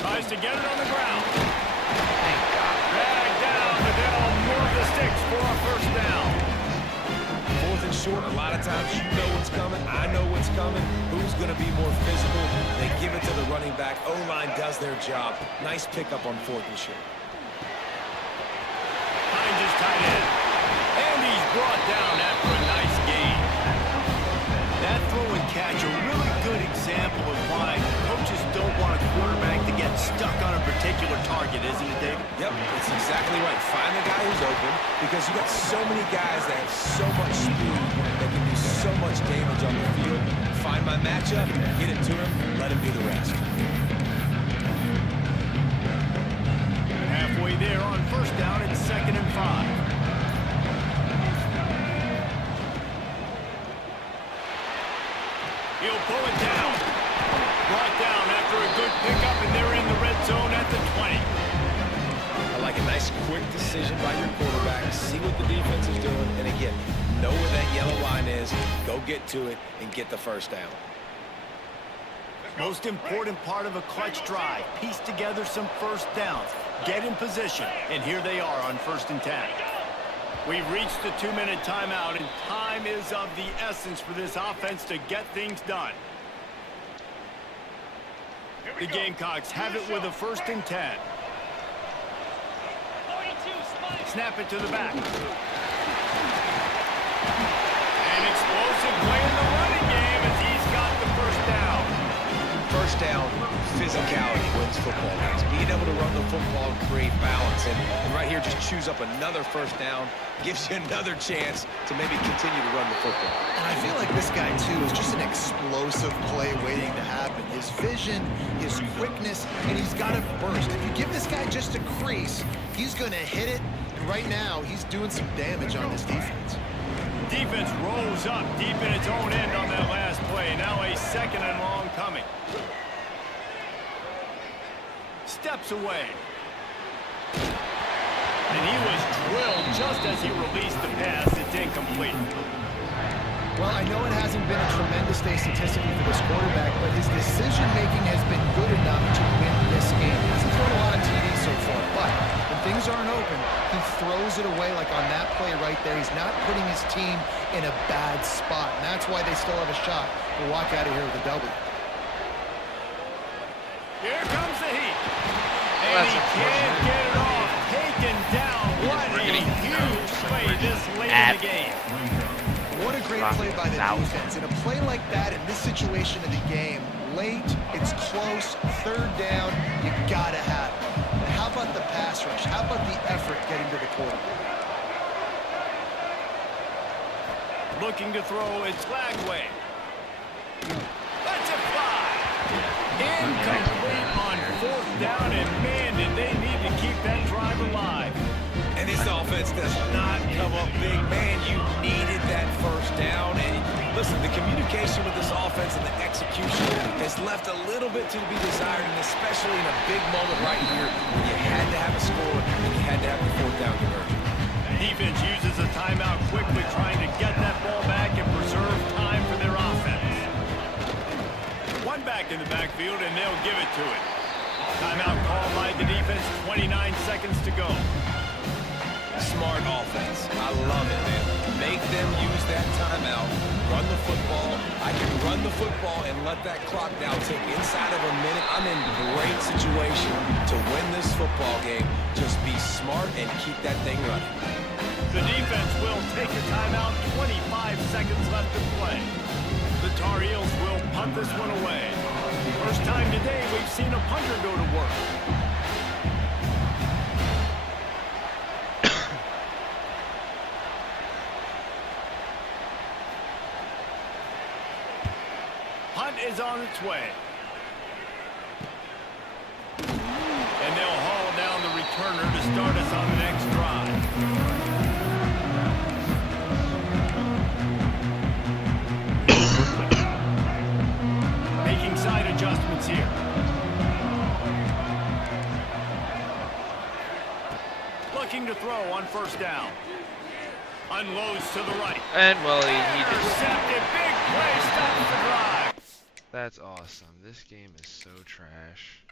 Tries to get it on the ground. Thank God. Dragged down, but they'll move the sticks for a 1st down. 4th and short, a lot of times you know what's coming. I know what's coming. Who's going to be more physical? They give it to the running back. O-line does their job. Nice pickup on 4th and short. Hines is tight end. And he's brought down after a nice gain. That throw and catch, a really good example of why coaches don't want a quarterback to get stuck on a particular target, isn't it, David? Yep, that's exactly right. Find the guy who's open because you got so many guys that have so much speed that can do so much damage on the field. Find my matchup, get it to him, let him do the rest. Halfway there on 1st down, it's 2nd and 5. He'll pull it down. Brought down after a good pickup, and they're in the red zone at the 20. I like a nice quick decision by your quarterback. See what the defense is doing, and again, know where that yellow line is. Go get to it and get the 1st down. Most important part of a clutch drive. Piece together some 1st downs. Get in position, and here they are on 1st and 10. We've reached the 2-minute timeout, and time is of the essence for this offense to get things done. The Gamecocks have it with a 1st and 10. Snap it to the back. An explosive play in the running game as he's got the 1st down. 1st down, physicality wins football games. Being able to run the football and create balance. And right here, just choose up another 1st down. Gives you another chance to maybe continue to run the football. And I feel like this guy, too, is just an explosive play waiting to happen. His vision, his quickness, and he's got a burst. If you give this guy just a crease, he's going to hit it. And right now, he's doing some damage on this defense. Defense rolls up deep in its own end on that last play. Now a 2nd and long coming. Steps away. And he was drilled just as he released the pass. It's incomplete. Well, I know it hasn't been a tremendous day statistically for this quarterback, but his decision-making has been good enough to win this game. He hasn't thrown a lot of TDs so far, but when things aren't open, he throws it away like on that play right there. He's not putting his team in a bad spot, and that's why they still have a shot to walk out of here with a W. Here comes the heat. And he can't get it off. Taken down. What a huge play this late in the game. What a great play by the defense. In a play like that, in this situation of the game, late, it's close, 3rd down, you gotta have it. And how about the pass rush? How about the effort getting to the quarterback? Looking to throw, it's Lagway. Let's it fly. Incomplete on 4th down, and man, did they need to keep that drive alive. And this offense does not come up big. Man, you needed that 1st down. And listen, the communication with this offense and the execution has left a little bit to be desired, and especially in a big moment right here when you had to have a score and you had to have the 4th down conversion. Defense uses a timeout quickly, trying to get that ball back and preserve time for their offense. One back in the backfield, and they'll give it to it. Timeout called by the defense, 29 seconds to go. Smart offense. I love it, man. Make them use that timeout. Run the football. I can run the football and let that clock now tick inside of a minute. I'm in great situation to win this football game. Just be smart and keep that thing running. The defense will take a timeout. 25 seconds left to play. The Tar Heels will punt this one away. First time today we've seen a punter go to work. Punt is on its way. And they'll haul down the returner to start us on the next drive. looking to throw on first down. Unloads to the right. And well, he just. Intercepted. Big play. Stops the drive. That's awesome. This game is so trash.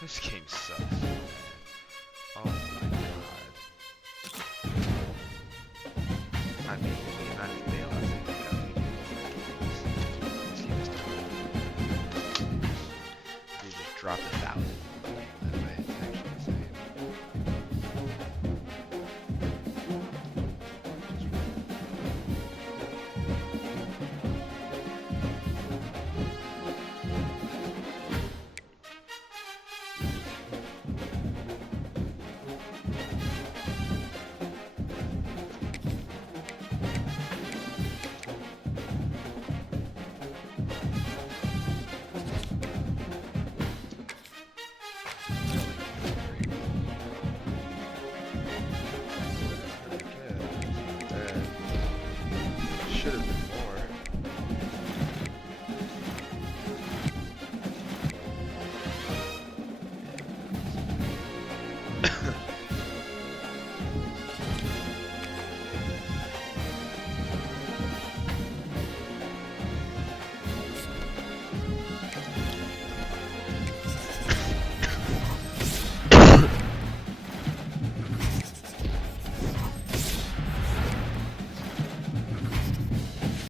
This game sucks. Man. Oh my god. I mean, we're not even allowed to do that. This game is terrible. They just dropped 1,000.